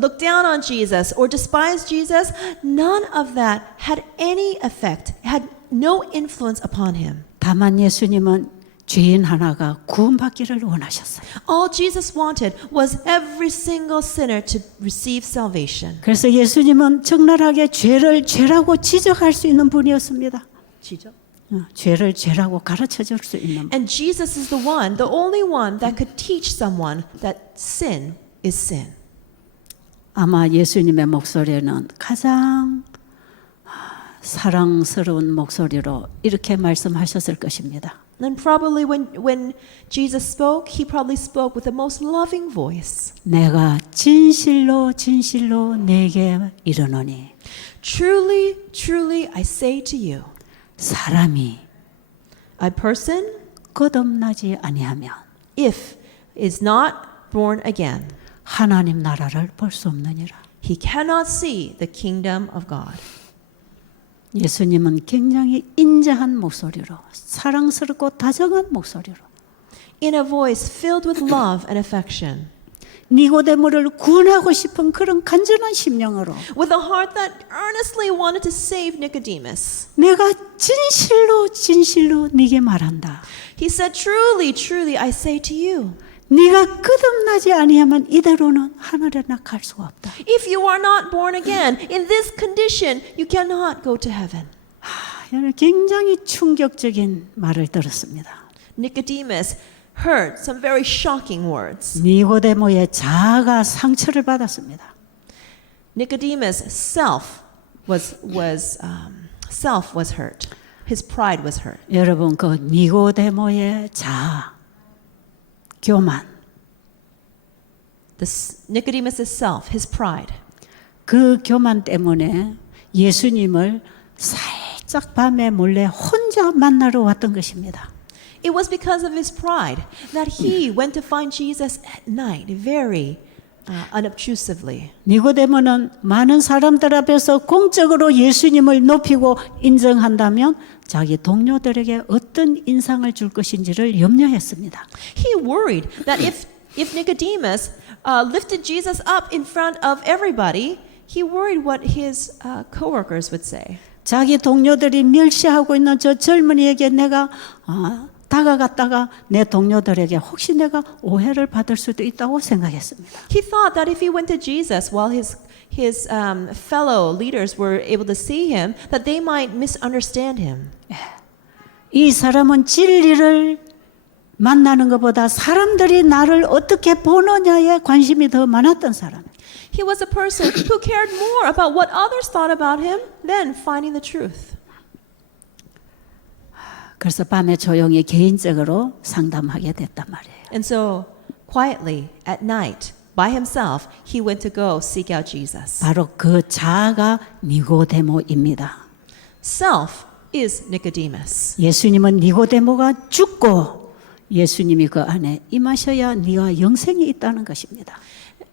look down on Jesus or despise Jesus, none of that had any effect, had no influence upon him. 다만 예수님은 죄인 하나가 구원받기를 원하셨어요. All Jesus wanted was every single sinner to receive salvation. 그래서 예수님은 적나라하게 죄를 죄라고 지적할 수 있는 분이었습니다. 지적? 죄를 죄라고 가르쳐 줄 수 있는 분. And Jesus is the one, the only one that could teach someone that sin is sin. 아마 예수님의 목소리는 가장 사랑스러운 목소리로 이렇게 말씀하셨을 것입니다. And probably when Jesus spoke, he probably spoke with the most loving voice. 내가 진실로 진실로 내게 이르노니 Truly, truly, I say to you, 사람이 a person, 거듭나지 아니하면 if is not born again, 하나님 나라를 볼 수 없느니라. he cannot see the kingdom of God. 예수님은 굉장히 인자한 목소리로 사랑스럽고 다정한 목소리로 In a voice filled with love and affection, 니고데모를 구원하고 싶은 그런 간절한 심령으로 with a heart that earnestly wanted to save Nicodemus. 내가 진실로 진실로 네게 말한다. He said, Truly, truly, I say to you, 네가 거듭나지 아니하면 이대로는 하늘에 갈 수가 없다. if you are not born again, in this condition, you cannot go to heaven. 저는 굉장히 충격적인 말을 들었습니다. Nicodemus heard some very shocking words. 니고데모의 자아가 상처를 받았습니다. Nicodemus' self was hurt. His pride was hurt. 여러분 그 니고데모의 자아, 교만, Nicodemus' self, his pride. 그 교만 때문에 예수님을 살짝 밤에 몰래 혼자 만나러 왔던 것입니다. It was because of his pride that he went to find Jesus at night, very unobtrusively. 니고데모는 많은 사람들 앞에서 공적으로 예수님을 높이고 인정한다면 자기 동료들에게 어떤 인상을 줄 것인지를 염려했습니다. He worried that if Nicodemus lifted Jesus up in front of everybody, he worried what his coworkers would say. 자기 동료들이 멸시하고 있는 저 젊은이에게 내가 다가갔다가 내 동료들에게 혹시 내가 오해를 받을 수도 있다고 생각했습니다. He thought that if he went to Jesus while his fellow leaders were able to see him, that they might misunderstand him. 이 사람은 진리를 만나는 것보다 사람들이 나를 어떻게 보느냐에 관심이 더 많았던 사람. He was a person who cared more about what others thought about him than finding the truth. 그래서 밤에 조용히 개인적으로 상담하게 됐단 말이에요. And so, quietly, at night, by himself, he went to go seek out Jesus. 바로 그 자아가 니고데모입니다. Self is Nicodemus. 예수님은 니고데모가 죽고 예수님이 그 안에 임하셔야 네가 영생이 있다는 것입니다.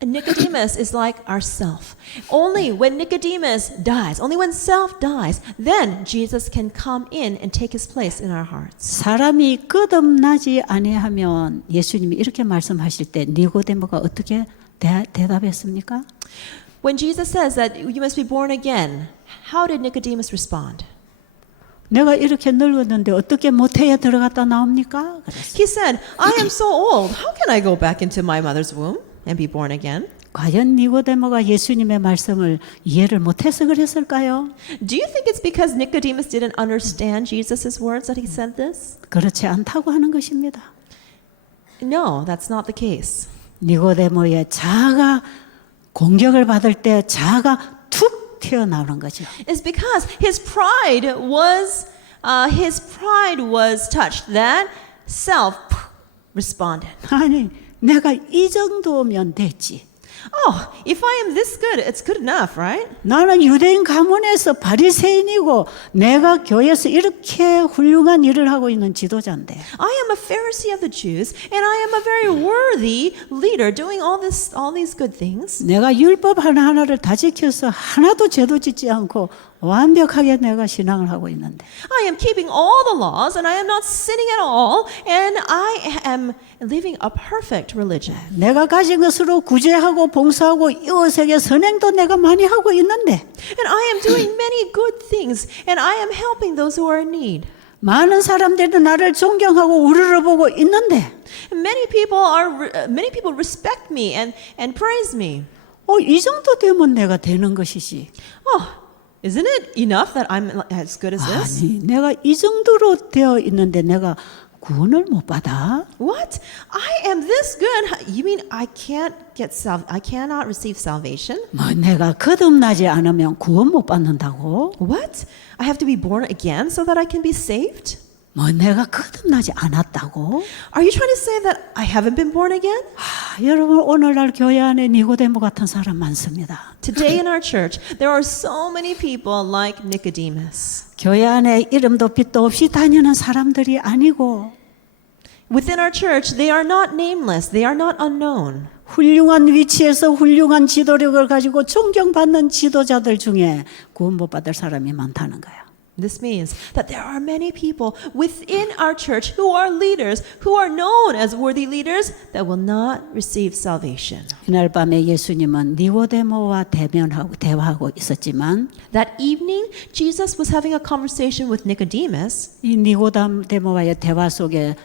Nicodemus is like ourself. Only when Nicodemus dies, only when self dies, then Jesus can come in and take his place in our hearts. 사람이 거듭나지 아니하면 예수님이 이렇게 말씀하실 때 니고데모가 어떻게 대답했습니까? When Jesus says that you must be born again, how did Nicodemus respond? 내가 이렇게 늙었는데 어떻게 모태에 들어갔다 나옵니까? 그랬어요. He said, I am so old. How can I go back into my mother's womb and be born again? 과연 니고데모가 예수님의 말씀을 이해를 못해서 그랬을까요? Do you think it's because Nicodemus didn't understand Jesus' words that he said this? 그렇지 않다고 하는 것입니다. No, that's not the case. 니고데모의 자아가 공격을 받을 때 자아가 툭 튀어나오는 거죠. It's because his pride was touched. That self responded. 아니, 내가 이 정도면 됐지. Oh, if I am this good, it's good enough, right? 나는 유대인 가문에서 바리새인이고 내가 교회에서 이렇게 훌륭한 일을 하고 있는 지도자인데. I am a Pharisee of the Jews, and I am a very worthy leader doing all these good things. 내가 율법 하나하나를 다 지켜서 하나도 죄도 짓지 않고 완벽하게 내가 신앙을 하고 있는데. I am keeping all the laws, and I am not sinning at all, and I am living a perfect religion. 내가 가진 것으로 구제하고 봉사하고 이웃에게 선행도 내가 많이 하고 있는데. And I am doing many good things, and I am helping those who are in need. 많은 사람들이 나를 존경하고 우러러보고 있는데. Many people respect me and praise me. 이 정도 되면 내가 되는 것이지. Oh, isn't it enough that I'm as good as this? 아니, 내가 이 정도로 되어 있는데 내가 구원을 못 받아? What? I am this good. You mean I cannot receive salvation? 뭐 내가 거듭나지 않으면 구원 못 받는다고? What? I have to be born again so that I can be saved? 뭐 내가 거듭나지 않았다고? Are you trying to say that I haven't been born again? 여러분 오늘날 교회 안에 니고데모 같은 사람 많습니다. Today in our church, there are so many people like Nicodemus. 교회 안에 이름도 빛도 없이 다니는 사람들이 아니고 Within our church, they are not nameless. They are not unknown. 훌륭한 위치에서 훌륭한 지도력을 가지고 존경받는 지도자들 중에 구원 못 받을 사람이 많다는 거야. This means that there are many people within our church who are leaders, who are known as worthy leaders, that will not receive salvation. 이날 밤에 예수님은 니고데모와 대화하고 있었지만 That evening, Jesus was having a conversation with Nicodemus. 이 니고데모와의 대화 속에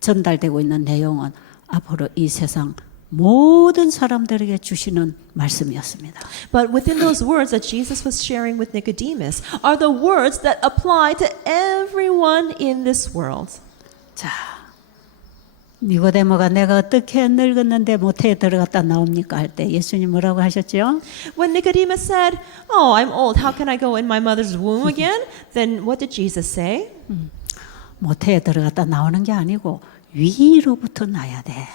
전달되고 있는 내용은 앞으로 이 세상 모든 사람들에게 주시는 말씀이었습니다. But within those words that Jesus was sharing with Nicodemus are the words that apply to everyone in this world. 자, 니고데모가 내가 어떻게 늙었는데 모태에 들어갔다 나옵니까 할 때 예수님 뭐라고 하셨죠? When Nicodemus said, "Oh, I'm old. How can I go in my mother's womb again?" Then what did Jesus say? 모태에 들어갔다 나오는 게 아니고 위로부터 나야 돼.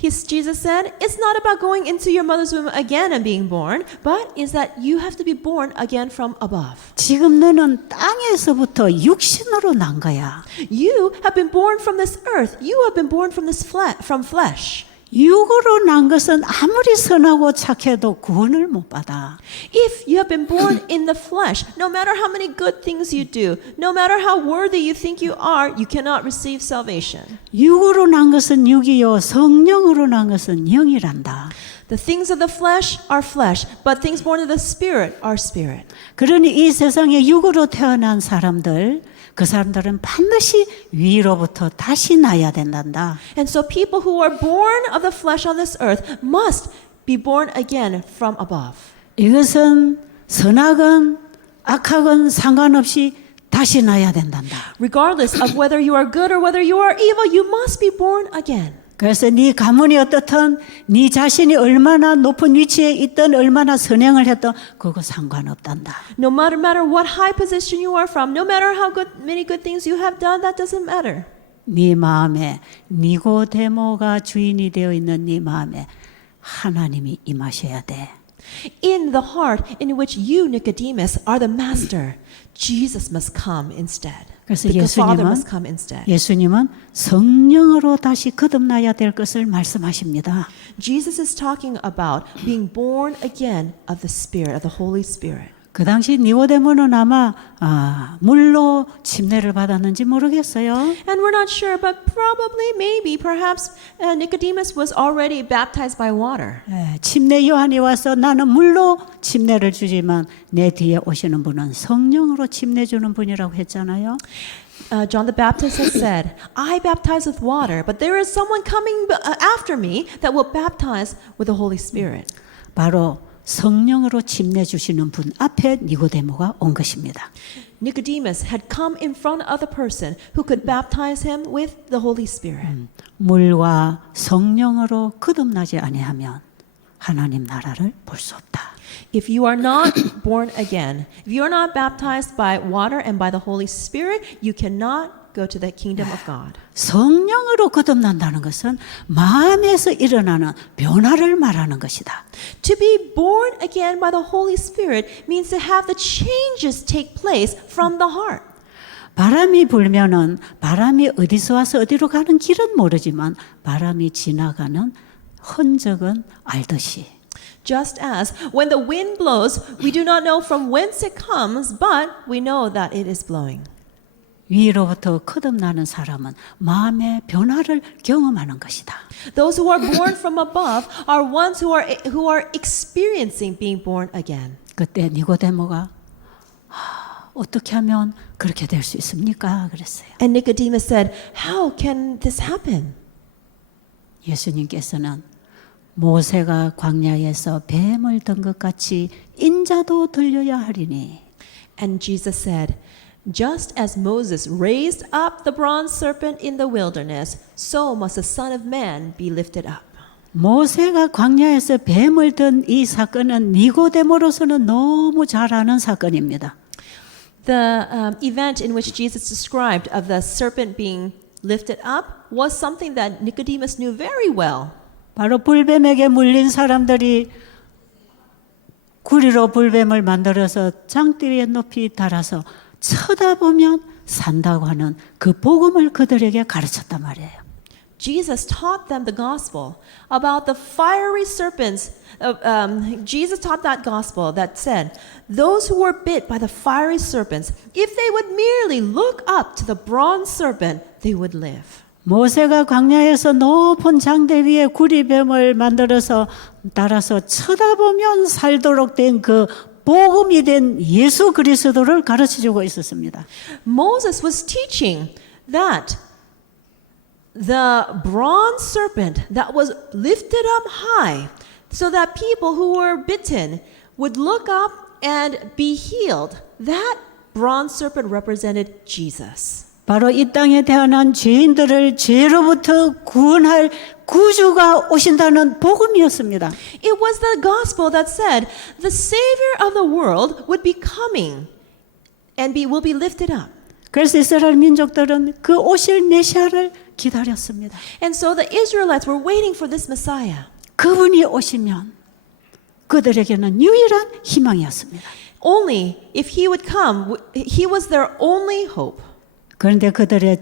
Jesus said, it's not about going into your mother's womb again and being born, but is that you have to be born again from above. 지금 너는 땅에서부터 육신으로 난 거야. You have been born from this earth. You have been born from from flesh. 육으로 난 것은 아무리 선하고 착해도 구원을 못 받아. If you have been born in the flesh, no matter how many good things you do, no matter how worthy you think you are, you cannot receive salvation. 육으로 난 것은 육이요 성령으로 난 것은 영이란다. The things of the flesh are flesh, but things born of the spirit are spirit. 그러니 이 세상에 육으로 태어난 사람들 그 사람들은 반드시 위로부터 다시 나야 된단다. And so people who are born of the flesh on this earth must be born again from above. 이것은 선악은 악학은 상관없이 다시 나야 된단다. Regardless of whether you are good or whether you are evil, you must be born again. 그래서 네 가문이 어떻든 네 자신이 얼마나 높은 위치에 있든 얼마나 선행을 했든 그거 상관없단다. No matter what high position you are from, no matter how many good things you have done, that doesn't matter. 네 마음에 니고데모가 주인이 되어 있는 네 마음에 하나님이 임하셔야 돼. In the heart in which you, Nicodemus, are the master, Jesus must come instead. 그래서 The Father 예수님은 must come instead. 예수님은 성령으로 다시 거듭나야 될 것을 말씀하십니다. Jesus is talking about being born again of the Spirit, of the Holy Spirit. 그 당시 니고데모는 아마 물로 침례를 받았는지 모르겠어요. And we're not sure, but probably, maybe, perhaps Nicodemus was already baptized by water. 침례 요한이 와서 나는 물로 침례를 주지만 내 뒤에 오시는 분은 성령으로 침례 주는 분이라고 했잖아요. John the Baptist has said, I baptize with water, but there is someone coming after me that will baptize with the Holy Spirit. 바로 성령으로 침례 주시는 분 앞에 니고데모가 온 것입니다. Nicodemus had come in front of the person who could baptize him with the Holy Spirit. 물과 성령으로 거듭나지 아니하면 하나님 나라를 볼 수 없다. If you are not born again, if you are not baptized by water and by the Holy Spirit, you cannot go to the kingdom of God. 성령으로 거듭난다는 것은 마음에서 일어나는 변화를 말하는 것이다. To be born again by the Holy Spirit means to have the changes take place from the heart. 바람이 불면은 바람이 어디서 와서 어디로 가는 길은 모르지만 바람이 지나가는 흔적은 알듯이 Just as when the wind blows, we do not know from whence it comes, but we know that it is blowing. 위로부터 거듭나는 사람은 마음의 변화를 경험하는 것이다. Those who are born from above are ones who are experiencing being born again. 그때 니고데모가 어떻게 하면 그렇게 될 수 있습니까? 그랬어요. And Nicodemus said, "How can this happen?" 예수님께서는 모세가 광야에서 뱀을 든 것 같이 인자도 들려야 하리니. And Jesus said, "Just as Moses raised up the bronze serpent in the wilderness, so must the Son of Man be lifted up." 모세가 광야에서 뱀을 든 이 사건은 니고데모로서는 너무 잘 아는 사건입니다. The event in which Jesus described of the serpent being lifted up was something that Nicodemus knew very well. 바로 불뱀에게 물린 사람들이 구리로 불뱀을 만들어서 장대에 높이 달아서 쳐다보면 산다고 하는 그 복음을 그들에게 가르쳤단 말이에요. Jesus taught them the gospel about the fiery serpents. Jesus taught that gospel that said, those who were bit by the fiery serpents, if they would merely look up to the bronze serpent, they would live. 모세가 광야에서 높은 장대 위에 구리뱀을 만들어서 달아서 쳐다보면 살도록 된 그 복음이 된 예수 그리스도를 가르쳐주고 있었습니다. Moses was teaching that the bronze serpent that was lifted up high so that people who were bitten would look up and be healed. That bronze serpent represented Jesus. 바로 이 땅에 태어난 죄인들을 죄로부터 구원할 구주가 오신다는 복음이었습니다. It was the gospel that said the Savior of the world would be coming and will be lifted up. 그래서 이스라엘 민족들은 그 오실 메시아를 기다렸습니다. And so the Israelites were waiting for this Messiah. 그분이 오시면 그들에게는 유일한 희망이었습니다. Only if he would come, he was their only hope. 그런데 그들의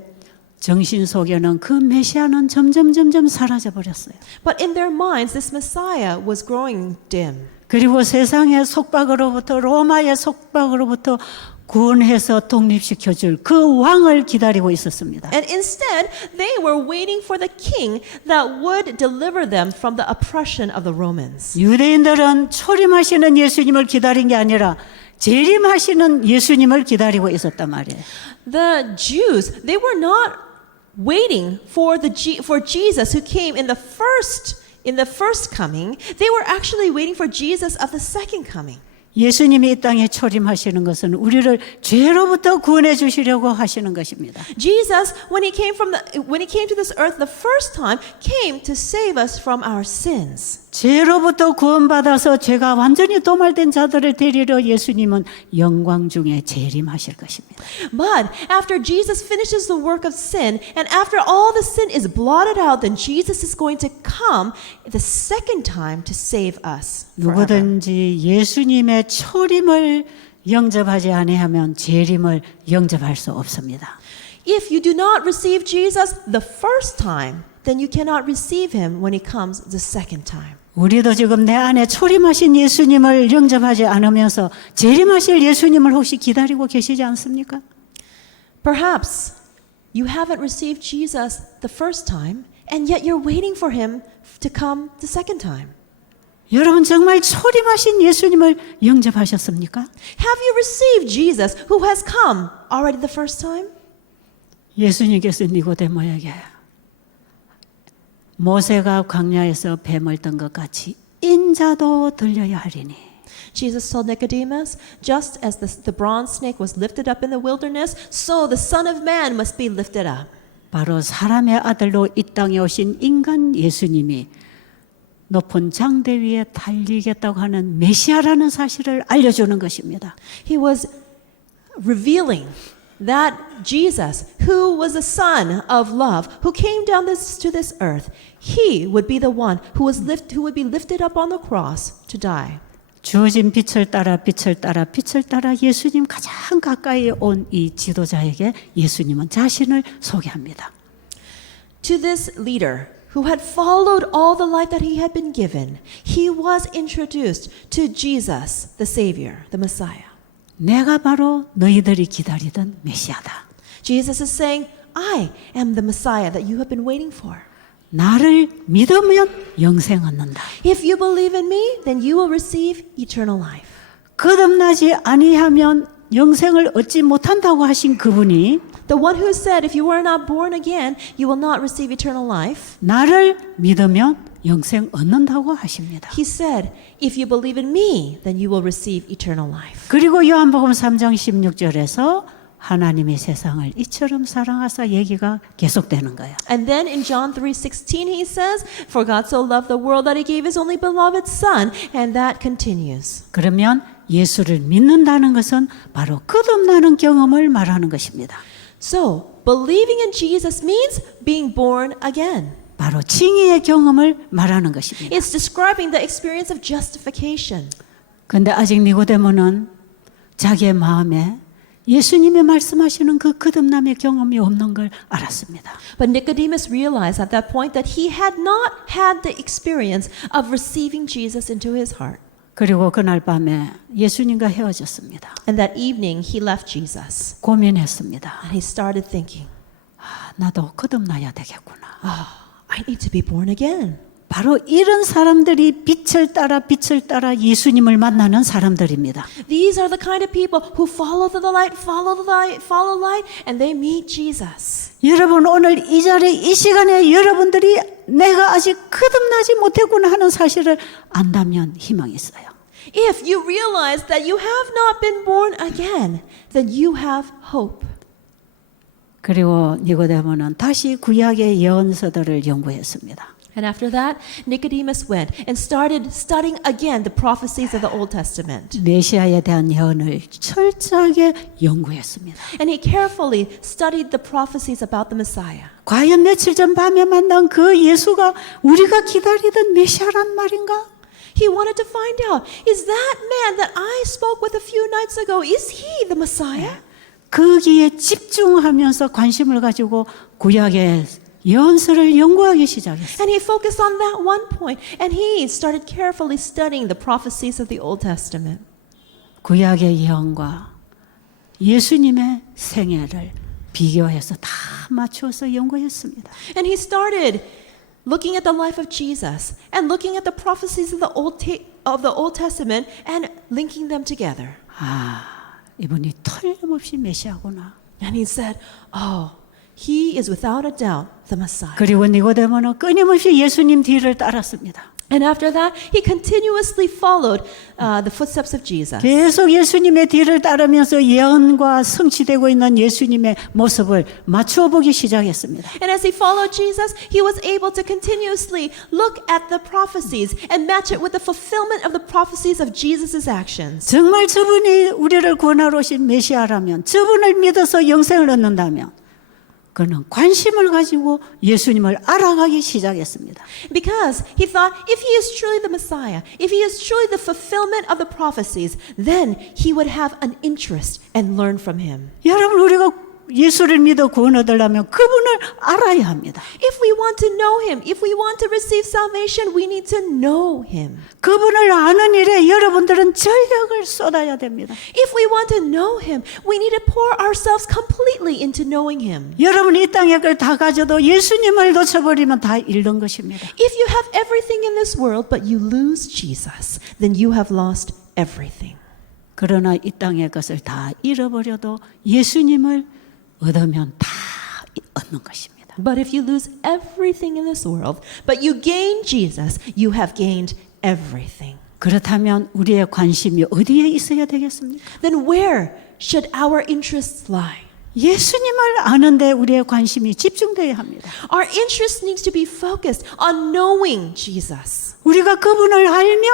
정신 속에는 그 메시아는 점점 사라져 버렸어요. But in their minds, this Messiah was growing dim. 그리고 세상의 속박으로부터 로마의 속박으로부터 구원해서 독립시켜줄 그 왕을 기다리고 있었습니다. And instead, they were waiting for the king that would deliver them from the oppression of the Romans. 유대인들은 초림하시는 예수님을 기다린 게 아니라 재림하시는 예수님을 기다리고 있었단 말이에요. The Jews, they were not waiting for for Jesus who came in the first coming. They were actually waiting for Jesus of the second coming. 예수님이 이 땅에 초림하시는 것은 우리를 죄로부터 구원해 주시려고 하시는 것입니다. Jesus, when he came to this earth the first time, came to save us from our sins. 죄로부터 구원받아서 죄가 완전히 도말된 자들을 데리러 예수님은 영광 중에 재림하실 것입니다. But after Jesus finishes the work of sin, and after all the sin is blotted out, then Jesus is going to come the second time to save us forever. 누구든지 예수님의 초림을 영접하지 아니하면 재림을 영접할 수 없습니다. If you do not receive Jesus the first time, then you cannot receive him when he comes the second time. 우리도 지금 내 안에 초림하신 예수님을 영접하지 않으면서 재림하실 예수님을 혹시 기다리고 계시지 않습니까? Perhaps you haven't received Jesus the first time, and yet you're waiting for him to come the second time. 여러분 정말 초림하신 예수님을 영접하셨습니까? Have you received Jesus who has come already the first time? 예수님께서 니고데모에게 모세가 광야에서 뱀을 뜬 것 같이 인자도 들려야 하리니. Jesus told Nicodemus, just as the bronze snake was lifted up in the wilderness, so the Son of Man must be lifted up. 바로 사람의 아들로 이 땅에 오신 인간 예수님이 높은 장대 위에 달리겠다고 하는 메시아라는 사실을 알려주는 것입니다. He was revealing that Jesus, who was the Son of love, who came down to this earth, he would be the one who would be lifted up on the cross to die. 주어진 빛을 따라 빛을 따라 빛을 따라 예수님 가장 가까이 온 이 지도자에게 예수님은 자신을 소개합니다. To this leader who had followed all the life that he had been given, he was introduced to Jesus, the Savior, the Messiah. 내가 바로 너희들이 기다리던 메시아다. Jesus is saying, I am the Messiah that you have been waiting for. 나를 믿으면 영생 얻는다. If you believe in me, then you will receive eternal life. 거듭나지 아니하면 영생을 얻지 못한다고 하신 그분이 The one who said, if you are not born again, you will not receive eternal life. 나를 믿으면 영생 얻는다고 하십니다. He said, if you believe in me, then you will receive eternal life. 그리고 요한복음 3장 16절에서 하나님이 세상을 이처럼 사랑하사 얘기가 계속되는 거예요. And then in John 3:16 he says, for God so loved the world that he gave his only beloved son, and that continues. 그러면 예수를 믿는다는 것은 바로 거듭나는 경험을 말하는 것입니다. So, believing in Jesus means being born again. 바로 칭의의 경험을 말하는 것입니다. It's describing the experience of justification. 그런데 아직 니고데모는 자기의 마음에 예수님이 말씀하시는 그 거듭남의 경험이 없는 걸 알았습니다. But Nicodemus realized at that point that he had not had the experience of receiving Jesus into his heart. 그리고 그날 밤에 예수님과 헤어졌습니다. And that evening he left Jesus. 고민했습니다. And he started thinking, 나도 거듭나야 되겠구나. I need to be born again. 바로 이런 사람들이 빛을 따라 예수님을 만나는 사람들입니다. These are the kind of people who follow the light, follow light, and they meet Jesus. 여러분 오늘 이 자리에 이 시간에 여러분들이 내가 아직 거듭나지 못했구나 하는 사실을 안다면 희망이 있어요. If you realize that you have not been born again, then you have hope. 그리고 니고데모는 다시 구약의 예언서들을 연구했습니다. And after that, Nicodemus went and started studying again the prophecies of the Old Testament. 메시아에 대한 예언을 철저하게 연구했습니다. And he carefully studied the prophecies about the Messiah. 과연 며칠 전 밤에 만난 그 예수가 우리가 기다리던 메시아란 말인가? He wanted to find out, is that man that I spoke with a few nights ago, is he the Messiah? 거기에 집중하면서 관심을 가지고 구약의 예언서를 연구하기 시작했어요. And he focused on that one point, and he started carefully studying the prophecies of the Old Testament. 구약의 예언과 예수님의 생애를 비교해서 다 맞추어서 연구했습니다. And he started looking at the life of Jesus and looking at the prophecies of the Old Testament and linking them together. 이분이 틀림없이 메시아구나. And he said, "Oh, he is without a doubt the Messiah." 그리고 니고데모는 끊임없이 예수님 뒤를 따랐습니다. And after that, he continuously followed the footsteps of Jesus. 계속 예수님의 뒤를 따르면서 예언과 성취되고 있는 예수님의 모습을 맞추어 보기 시작했습니다. And as he followed Jesus, he was able to continuously look at the prophecies and match it with the fulfillment of the prophecies of Jesus' actions. 정말 저분이 우리를 구원하러 오신 메시아라면, 저분을 믿어서 영생을 얻는다면 그는 관심을 가지고 예수님을 알아가기 시작했습니다. Because he thought, if he is truly the Messiah, if he is truly the fulfillment of the prophecies, then he would have an interest and learn from him. 여러분, 우리가 예수를 믿어 구원 얻으려면 그분을 알아야 합니다. If we want to know him, if we want to receive salvation, we need to know him. 그분을 아는 일에 여러분들은 전력을 쏟아야 됩니다. If we want to know him, we need to pour ourselves completely into knowing him. 여러분 이 땅의 걸 다 가져도 예수님을 놓쳐버리면 다 잃는 것입니다. If you have everything in this world but you lose Jesus, then you have lost everything. 그러나 이 땅의 것을 다 잃어버려도 예수님을 얻으면 다 얻는 것입니다. But if you lose everything in this world, but you gain Jesus, you have gained everything. 그렇다면 우리의 관심이 어디에 있어야 되겠습니까? Then where should our interests lie? 예수님을 아는데 우리의 관심이 집중돼야 합니다. Our interest needs to be focused on knowing Jesus. 우리가 그분을 알면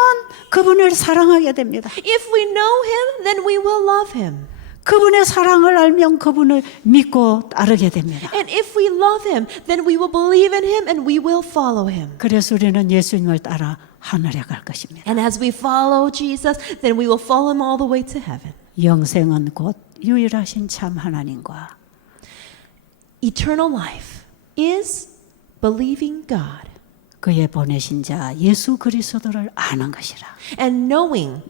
그분을 사랑하게 됩니다. If we know him, then we will love him. 그분의 사랑을 알면 그분을 믿고 따르게 됩니다. And if we love him, then we will believe in him and we will follow him. 그래서 우리는 예수님을 따라 하늘에 갈 것입니다. And as we follow Jesus, then we will follow him all the way to heaven. 영생은 곧 유일하신 참 하나님과 Eternal life is believing God 그의 보내신 자 예수 그리스도를 아는 것이라. and knowing.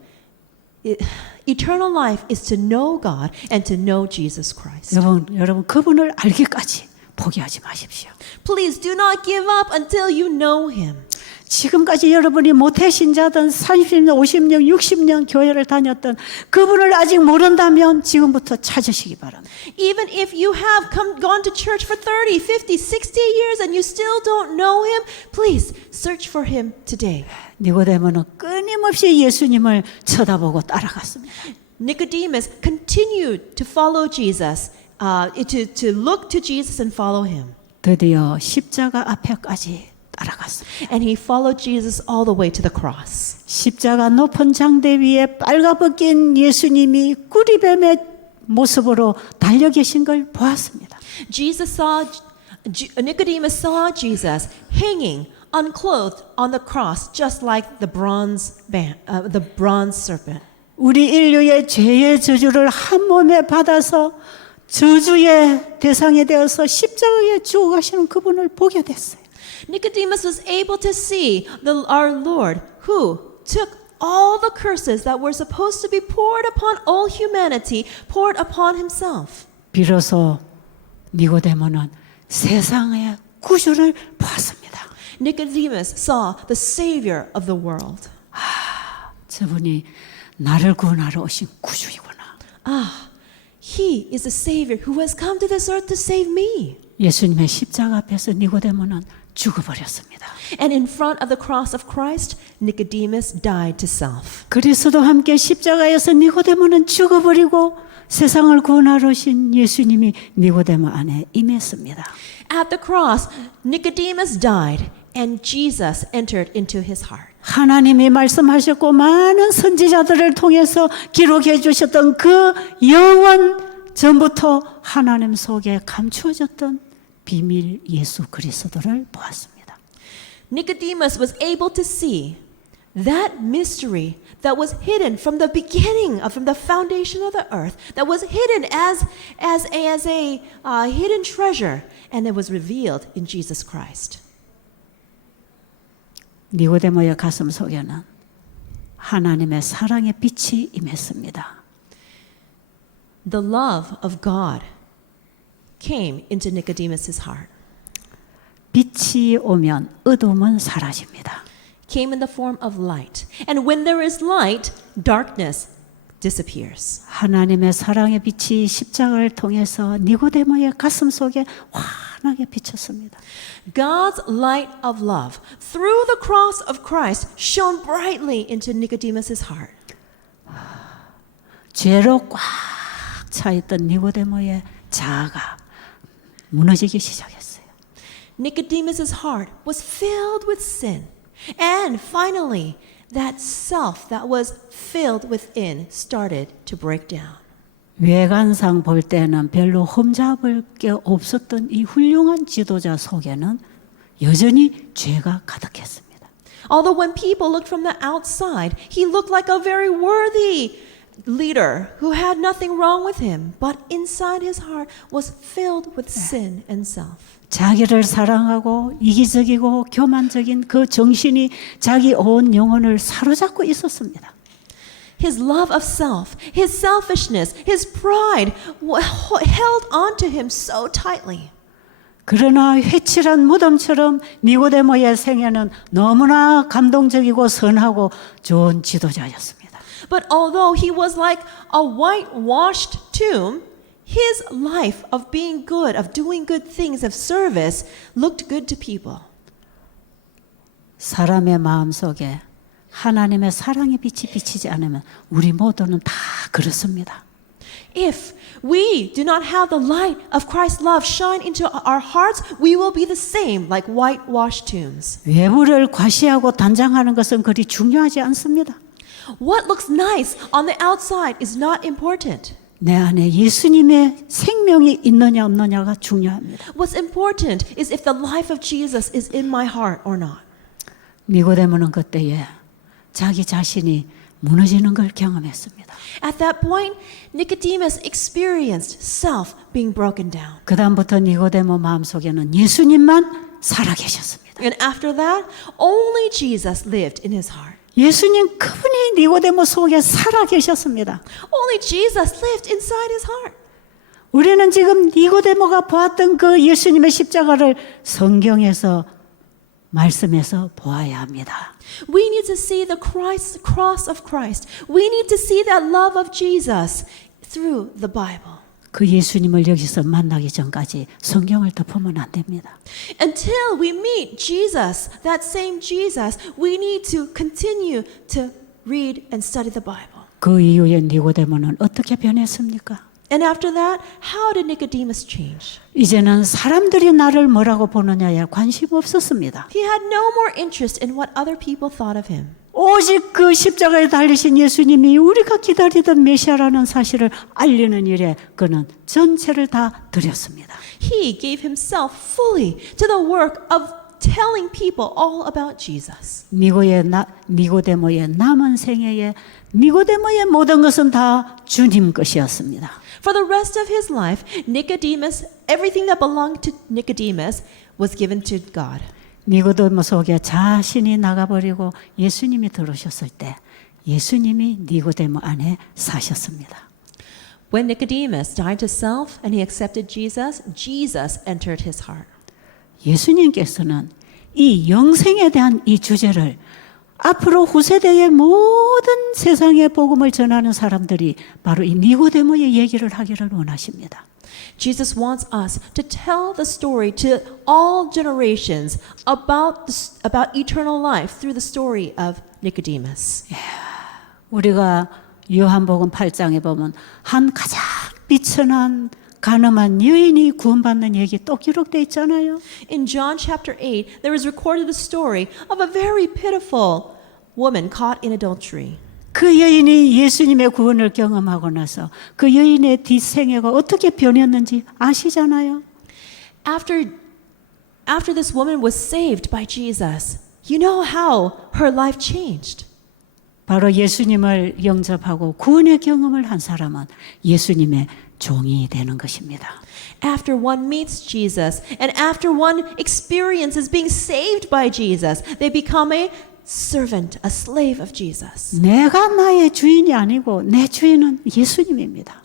Eternal life is to know God and to know Jesus Christ. 여러분 그분을 알기까지 포기하지 마십시오. Please do not give up until you know him. 지금까지 여러분이 모태신자든 30년, 50년, 60년 교회를 다녔던 그분을 아직 모른다면 지금부터 찾으시기 바랍니다. Even if you have gone to church for 30, 50, 60 years and you still don't know him, please search for him today. 니고데모는 끊임없이 예수님을 쳐다보고 따라갔습니다. Nicodemus continued to follow Jesus, to look to Jesus and follow him. 드디어 십자가 앞에까지 따라갔습니다. And he followed Jesus all the way to the cross. 십자가 높은 장대 위에 빨가벗긴 예수님이 꾸리뱀의 모습으로 달려 계신 걸 보았습니다. Nicodemus saw Jesus hanging unclothed on the cross, just like the bronze serpent. 우리 인류의 죄의 저주를 한 몸에 받아서 저주의 대상이 되어서 십자가에 죽어가시는 그분을 보게 됐어요. Nicodemus was able to see our Lord who took all the curses that were supposed to be poured upon all humanity, poured upon himself. 비로소 니고데모는 세상의 구주를 보았습니다. Nicodemus saw the Savior of the world. 저분이 나를 구원하러 오신 구주이구나. He is the Savior who has come to this earth to save me. 예수님의 십자가 앞에서 니고데모는 죽어버렸습니다. And in front of the cross of Christ, Nicodemus died to self. 그리스도 함께 십자가에서 니고데모는 죽어버리고 세상을 구원하러 오신 예수님이 니고데모 안에 임했습니다. At the cross, Nicodemus died and Jesus entered into his heart. 하나님이 말씀하셨고 많은 선지자들을 통해서 기록해 주셨던 그 영원 전부터 하나님 속에 감추어졌던 비밀 예수 그리스도를 보았습니다. Nicodemus was able to see that mystery that was hidden from the beginning, from the foundation of the earth, that was hidden as a hidden treasure, and it was revealed in Jesus Christ. 니고데모의 가슴 속에는 하나님의 사랑의 빛이 임했습니다. The love of God came into Nicodemus's heart. 빛이 오면 어둠은 사라집니다. Came in the form of light. And when there is light, darkness disappears. 하나님의 사랑의 빛이 십자가를 통해서 니고데모의 가슴 속에 환하게 비쳤습니다. God's light of love through the cross of Christ shone brightly into Nicodemus's heart. 죄로 꽉 차있던 니고데모의 자아가 무너지기 시작했어요. Nicodemus's heart was filled with sin. And finally, that self that was filled within started to break down. 외관상 볼 때는 별로 흠잡을 게 없었던 이 훌륭한 지도자 속에는 여전히 죄가 가득했습니다. Although when people looked from the outside, he looked like a very worthy leader who had nothing wrong with him, but inside his heart was filled with sin and self. 자기를 사랑하고 이기적이고 교만적인 그 정신이 자기 온 영혼을 사로잡고 있었습니다. His love of self, his selfishness, his pride held onto him so tightly. 그러나 회칠한 무덤처럼 니고데모의 생애는 너무나 감동적이고 선하고 좋은 지도자였습니다. But although he was like a whitewashed tomb, his life of being good, of doing good things, of service, looked good to people. 사람의 마음속에 하나님의 사랑의 빛이 비치지 않으면 우리 모두는 다 그렇습니다. If we do not have the light of Christ's love shine into our hearts, we will be the same like whitewashed tombs. 외부를 과시하고 단장하는 것은 그리 중요하지 않습니다. What looks nice on the outside is not important. 내 안에 예수님의 생명이 있느냐 없느냐가 중요합니다. What's important is if the life of Jesus is in my heart or not. 니고데모는 그때에 자기 자신이 무너지는 걸 경험했습니다. At that point, Nicodemus experienced self being broken down. 그 다음부터 니고데모 마음속에는 예수님만 살아계셨습니다. And after that, only Jesus lived in his heart. 예수님 그분이 니고데모 속에 살아계셨습니다. Only Jesus lived inside his heart. 우리는 지금 니고데모가 보았던 그 예수님의 십자가를 성경에서 말씀에서 보아야 합니다. We need to see the cross of Christ. We need to see that love of Jesus through the Bible. 그 예수님을 여기서 만나기 전까지 성경을 덮으면 안 됩니다. Until we meet Jesus, that same Jesus, we need to continue to read and study the Bible. 그 이후에 니고데모는 어떻게 변했습니까? And after that, how did Nicodemus change? 이제는 사람들이 나를 뭐라고 보느냐에 관심 없었습니다. He had no more interest in what other people thought of him. 오직 그 십자가에 달리신 예수님이 우리가 기다리던 메시아라는 사실을 알리는 일에 그는 전체를 다 드렸습니다. He gave himself fully to the work of telling people all about Jesus. 니고데모의 남은 생애에 니고데모의 모든 것은 다 주님 것이었습니다. For the rest of his life, Nicodemus, everything that belonged to Nicodemus was given to God. 니고데모 속에 자신이 나가버리고 예수님이 들어오셨을 때 예수님이 니고데모 안에 사셨습니다. When Nicodemus died to self and he accepted Jesus, Jesus entered his heart. 예수님께서는 이 영생에 대한 이 주제를 앞으로 후세대의 모든 세상의 복음을 전하는 사람들이 바로 이 니고데모의 얘기를 하기를 원하십니다. Jesus wants us to tell the story to all generations about eternal life through the story of Nicodemus. 우리가 요한복음 8장에 보면 한 가장 비천한 가늠한 여인이 구원받는 얘기 또 기록되어 있잖아요. In John chapter 8, there is recorded the story of a very pitiful woman caught in adultery. 그 여인이 예수님의 구원을 경험하고 나서 그 여인의 뒷생애가 어떻게 변했는지 아시잖아요. After this woman was saved by Jesus, you know how her life changed. 바로 예수님을 영접하고 구원의 경험을 한 사람은 예수님의 종이 되는 것입니다. After one meets Jesus and after one experiences being saved by Jesus, they become a servant, a slave of Jesus. 내가 나의 주인이 아니고 내 주인은 예수님입니다.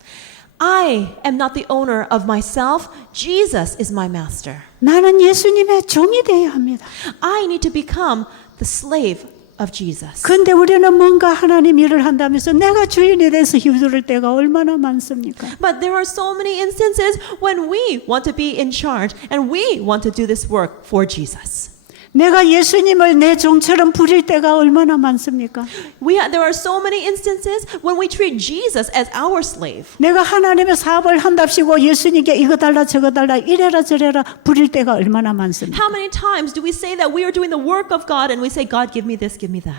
I am not the owner of myself. Jesus is my master. 나는 예수님의 종이 되어야 합니다. I need to become the slave of Jesus. 그런데 우리는 뭔가 하나님 일을 한다면서 내가 주인이 돼서 휘두를 때가 얼마나 많습니까? But there are so many instances when we want to be in charge and we want to do this work for Jesus. 내가 예수님을 내 종처럼 부릴 때가 얼마나 많습니까? There are so many instances when we treat Jesus as our slave. 내가 하나님의 사업을 한답시고 예수님께 이거 달라 저거 달라 이래라 저래라 부릴 때가 얼마나 많습니까? How many times do we say that we are doing the work of God and we say, God, give me this, give me that?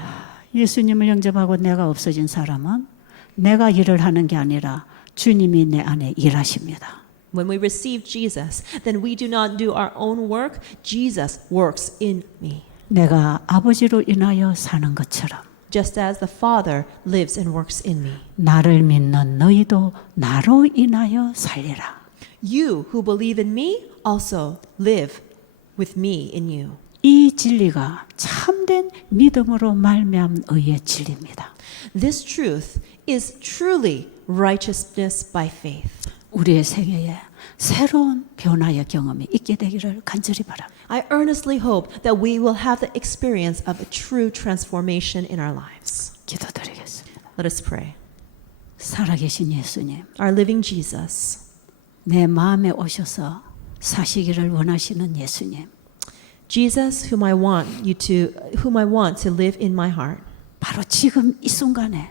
예수님을 영접하고 내가 없어진 사람은 내가 일을 하는 게 아니라 주님이 내 안에 일하십니다. When we receive Jesus, then we do not do our own work. Jesus works in me. 내가 아버지로 인하여 사는 것처럼 Just as the Father lives and works in me. 나를 믿는 너희도 나로 인하여 살리라. You who believe in me also live with me in you. 이 진리가 참된 믿음으로 말미암은 의의 진리입니다. This truth is truly righteousness by faith. 우리의 생애에 새로운 변화의 경험이 있게 되기를 간절히 바랍니다. I earnestly hope that we will have the experience of a true transformation in our lives. 기도드리겠습니다. Let us pray. 살아계신 예수님, Our living Jesus, 내 마음에 오셔서 사시기를 원하시는 예수님, Jesus, whom I want to live in my heart. 바로 지금 이 순간에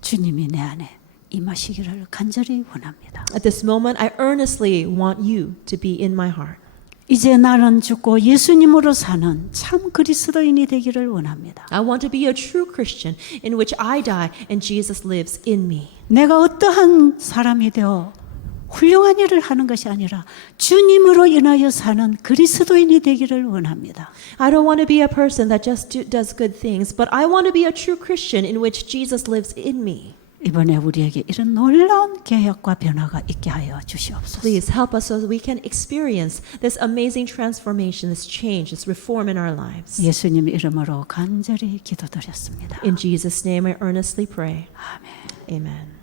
주님이 내 안에 임하시기를 간절히 원합니다. At this moment, I earnestly want you to be in my heart. 이제 나는 죽고 예수님으로 사는 참 그리스도인이 되기를 원합니다. I want to be a true Christian in which I die and Jesus lives in me. 내가 어떠한 사람이 되어 훌륭한 일을 하는 것이 아니라 주님으로 인하여 사는 그리스도인이 되기를 원합니다. I don't want to be a person that just does good things, but I want to be a true Christian in which Jesus lives in me. 이번에 우리에게 이런 놀라운 개혁과 변화가 있게 하여 주시옵소서. Please help us so that we can experience this amazing transformation, this change, this reform in our lives. 예수님 이름으로 간절히 기도드렸습니다. In Jesus' name I earnestly pray. 아멘. Amen.